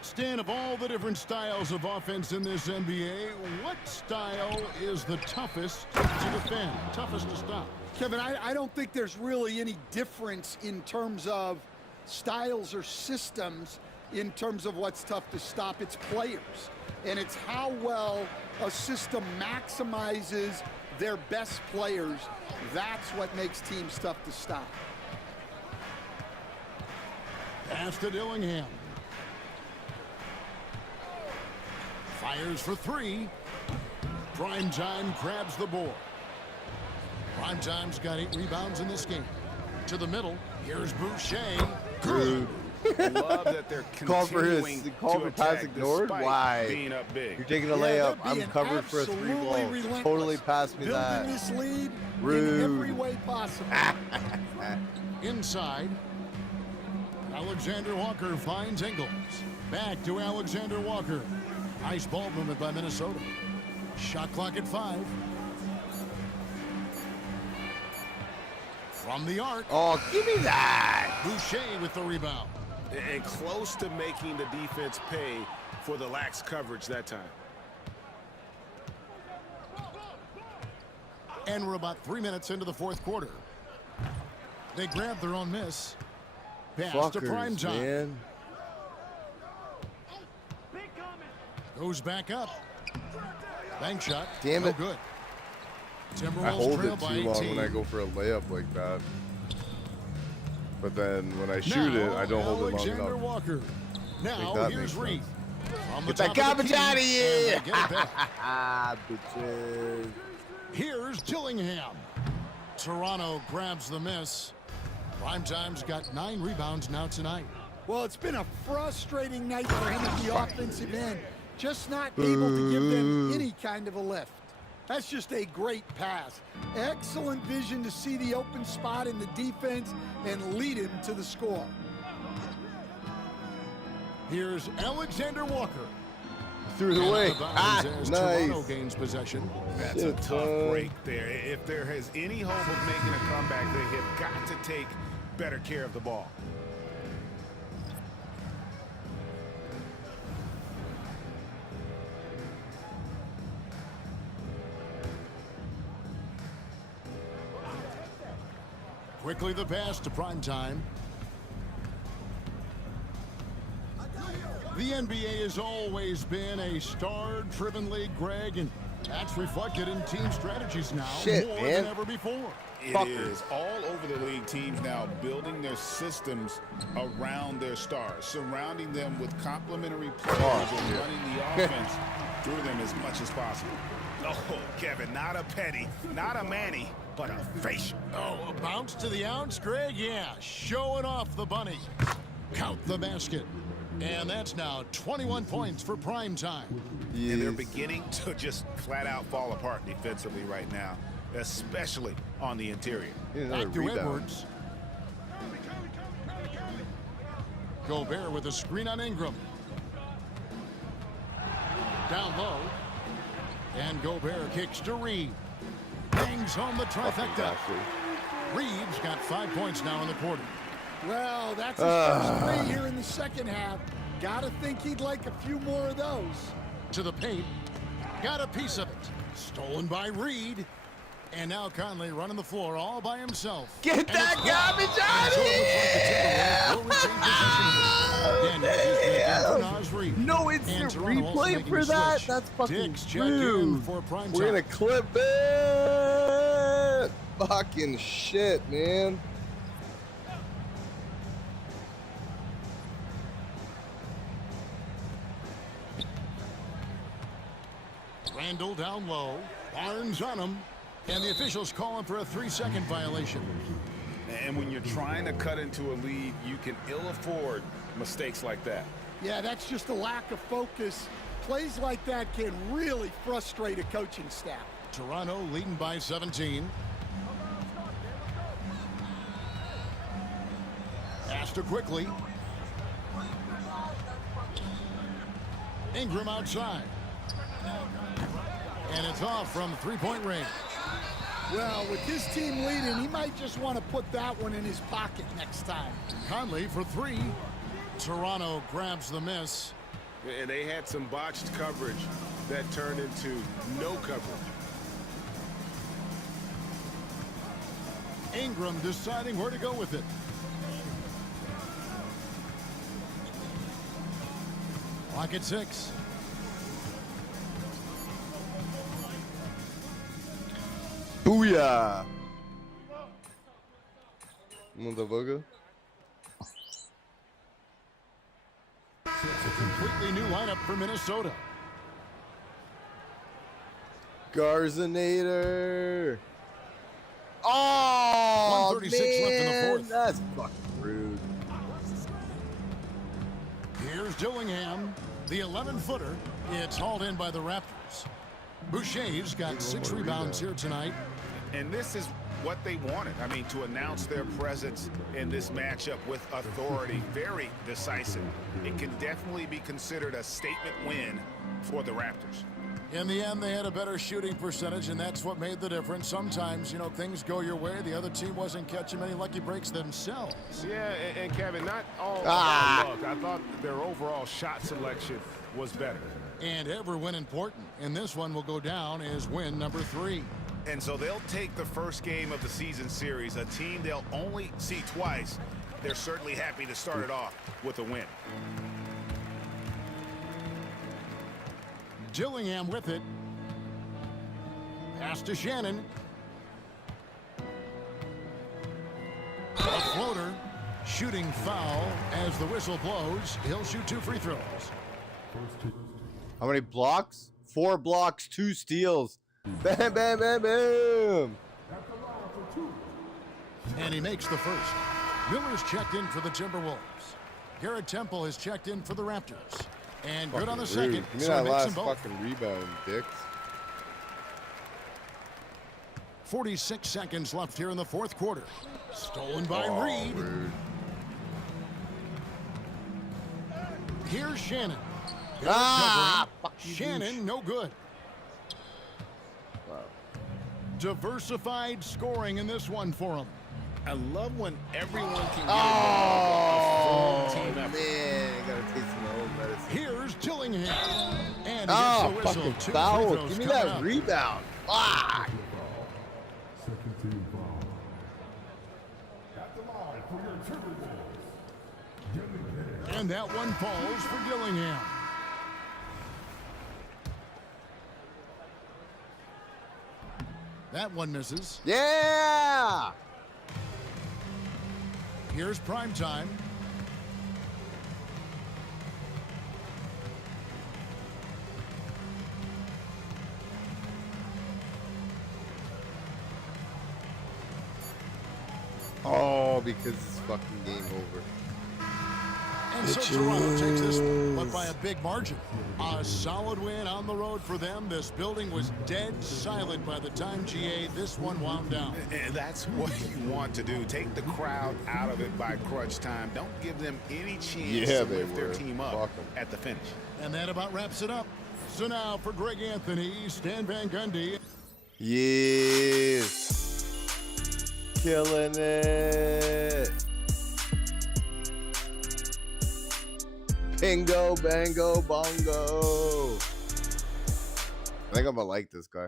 Stan, of all the different styles of offense in this NBA, what style is the toughest to defend, toughest to stop? Kevin, I don't think there's really any difference in terms of styles or systems in terms of what's tough to stop. It's players. And it's how well a system maximizes their best players. That's what makes teams tough to stop. Pass to Dillingham. Fires for 3. Primetime grabs the board. Primetime's got 8 rebounds in this game. To the middle, here's Boucher. Good. Love that they're continuing call for pass ignored. Why? Being up big. You're taking a layup. I'm covered for a 3-ball. Totally pass me that. Building this lead Rude. in every way possible. Inside. Alexander Walker finds Ingles. Back to Alexander Walker. Nice ball movement by Minnesota. Shot clock at 5. From the arc. Oh, give me that. Boucher with the rebound. And close to making the defense pay for the lax coverage that time. And we're about 3 minutes into the fourth quarter. They grab their own miss. Pass to prime time. Man. Goes back up. Bank shot. Damn no it. Good. I hold it too long when I go for a layup like that. But then when I shoot it, I don't hold it long Alexander enough. Walker. Now here's Reed. Get that garbage out of here! Bitches. Here's Dillingham. Toronto grabs the miss. Primetime's got 9 rebounds now tonight. Well, it's been a frustrating night for him at the offensive end. Just not able to give them any kind of a lift. That's just a great pass. Excellent vision to see the open spot in the defense and lead him to the score. Here's Alexander Walker. Threw it away. Nice. Toronto gains possession. That's a tough break there. If there has any hope of making a comeback, they have got to take better care of the ball. Quickly the pass to prime time. The NBA has always been a star-driven league, Greg, and that's reflected in team strategies now more than ever before. It is all over the league. Teams now building their systems around their stars, surrounding them with complementary players and running the offense through them as much as possible. Oh, Kevin, not a petty, not a Manny, but a facial. Oh, a bounce to the ounce, Greg? Yeah, showing off the bunny. Count the basket. And that's now 21 points for prime time. And they're beginning to just flat out fall apart defensively right now, especially on the interior. Back to Edwards. Gobert with a screen on Ingram. Down low. And Gobert kicks to Reed. Bangs home the trifecta. Reed's got 5 points now in the quarter. Well, that's his first 3 here in the second half. Gotta think he'd like a few more of those. To the paint. Got a piece of it. Stolen by Reed. And now Conley running the floor all by himself. Get that garbage out of here! No instant replay for that? That's fucking rude. We're gonna clip it! Fucking shit, man. Randall down low. Barnes on him. And the officials calling for a 3-second violation. And when you're trying to cut into a lead, you can ill afford mistakes like that. Yeah, that's just a lack of focus. Plays like that can really frustrate a coaching staff. Toronto leading by 17. Astor quickly. Ingram outside. And it's off from 3-point range. Well, with his team leading, he might just want to put that one in his pocket next time. Conley for 3. Toronto grabs the miss. And they had some botched coverage that turned into no coverage. Ingram deciding where to go with it. Clock at 6. Booyah! Motherfucker. It's a completely new lineup for Minnesota. Garzinator. Oh, 136 left in the fourth. That's fucking rude. Here's Dillingham, the 11-footer. It's hauled in by the Raptors. Boucher's got 6 rebounds here tonight. And this is what they wanted. I mean, to announce their presence in this matchup with authority, very decisive. It can definitely be considered a statement win for the Raptors. In the end, they had a better shooting percentage, and that's what made the difference. Sometimes, you know, things go your way. The other team wasn't catching many lucky breaks themselves. Yeah, and Kevin, not all luck. I thought their overall shot selection was better. And every win important. And this one will go down as win number 3. And so they'll take the first game of the season series, a team they'll only see twice. They're certainly happy to start it off with a win. Dillingham with it. Pass to Shannon. A floater. Shooting foul as the whistle blows. He'll shoot 2 free throws. How many blocks? 4 blocks, 2 steals. Bam, bam, bam, bam. And he makes the first. Miller's checked in for the Timberwolves. Garrett Temple has checked in for the Raptors. And good on the second. Give me So that he makes last them both. fucking rebound, dicks. 46 seconds left here in the fourth quarter. Stolen by Reed. Rude. Here's Shannon. Shannon, no good. Wow. Diversified scoring in this one for him. I love when everyone can get Oh, a full team effort. man. I gotta take some old medicine. Here's Dillingham. And he Oh, gets the fucking whistle. 2 foul. free throws Give me coming that up. rebound. Fuck. And that one falls for Dillingham. That one misses. Yeah. Here's prime time. Oh, because it's fucking game over. And so Toronto takes this one, but by a big margin. A solid win on the road for them. This building was dead silent by the time, GA, this one wound down. And that's what you want to do. Take the crowd out of it by crunch time. Don't give them any chance to lift their team up at the finish. And that about wraps it up. So now for Greg Anthony, Stan Van Gundy. Yes. Killing it. Bingo, bango, bongo. I think I'm gonna like this guy.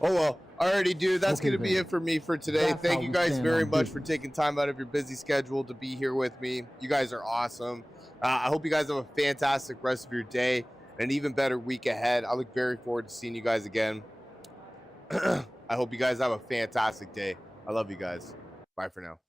Oh well, alrighty, dude. That's gonna be it for me for today. Thank you guys very much for taking time out of your busy schedule to be here with me. You guys are awesome. I hope you guys have a fantastic rest of your day and an even better week ahead. I look very forward to seeing you guys again. I hope you guys have a fantastic day. I love you guys. Bye for now.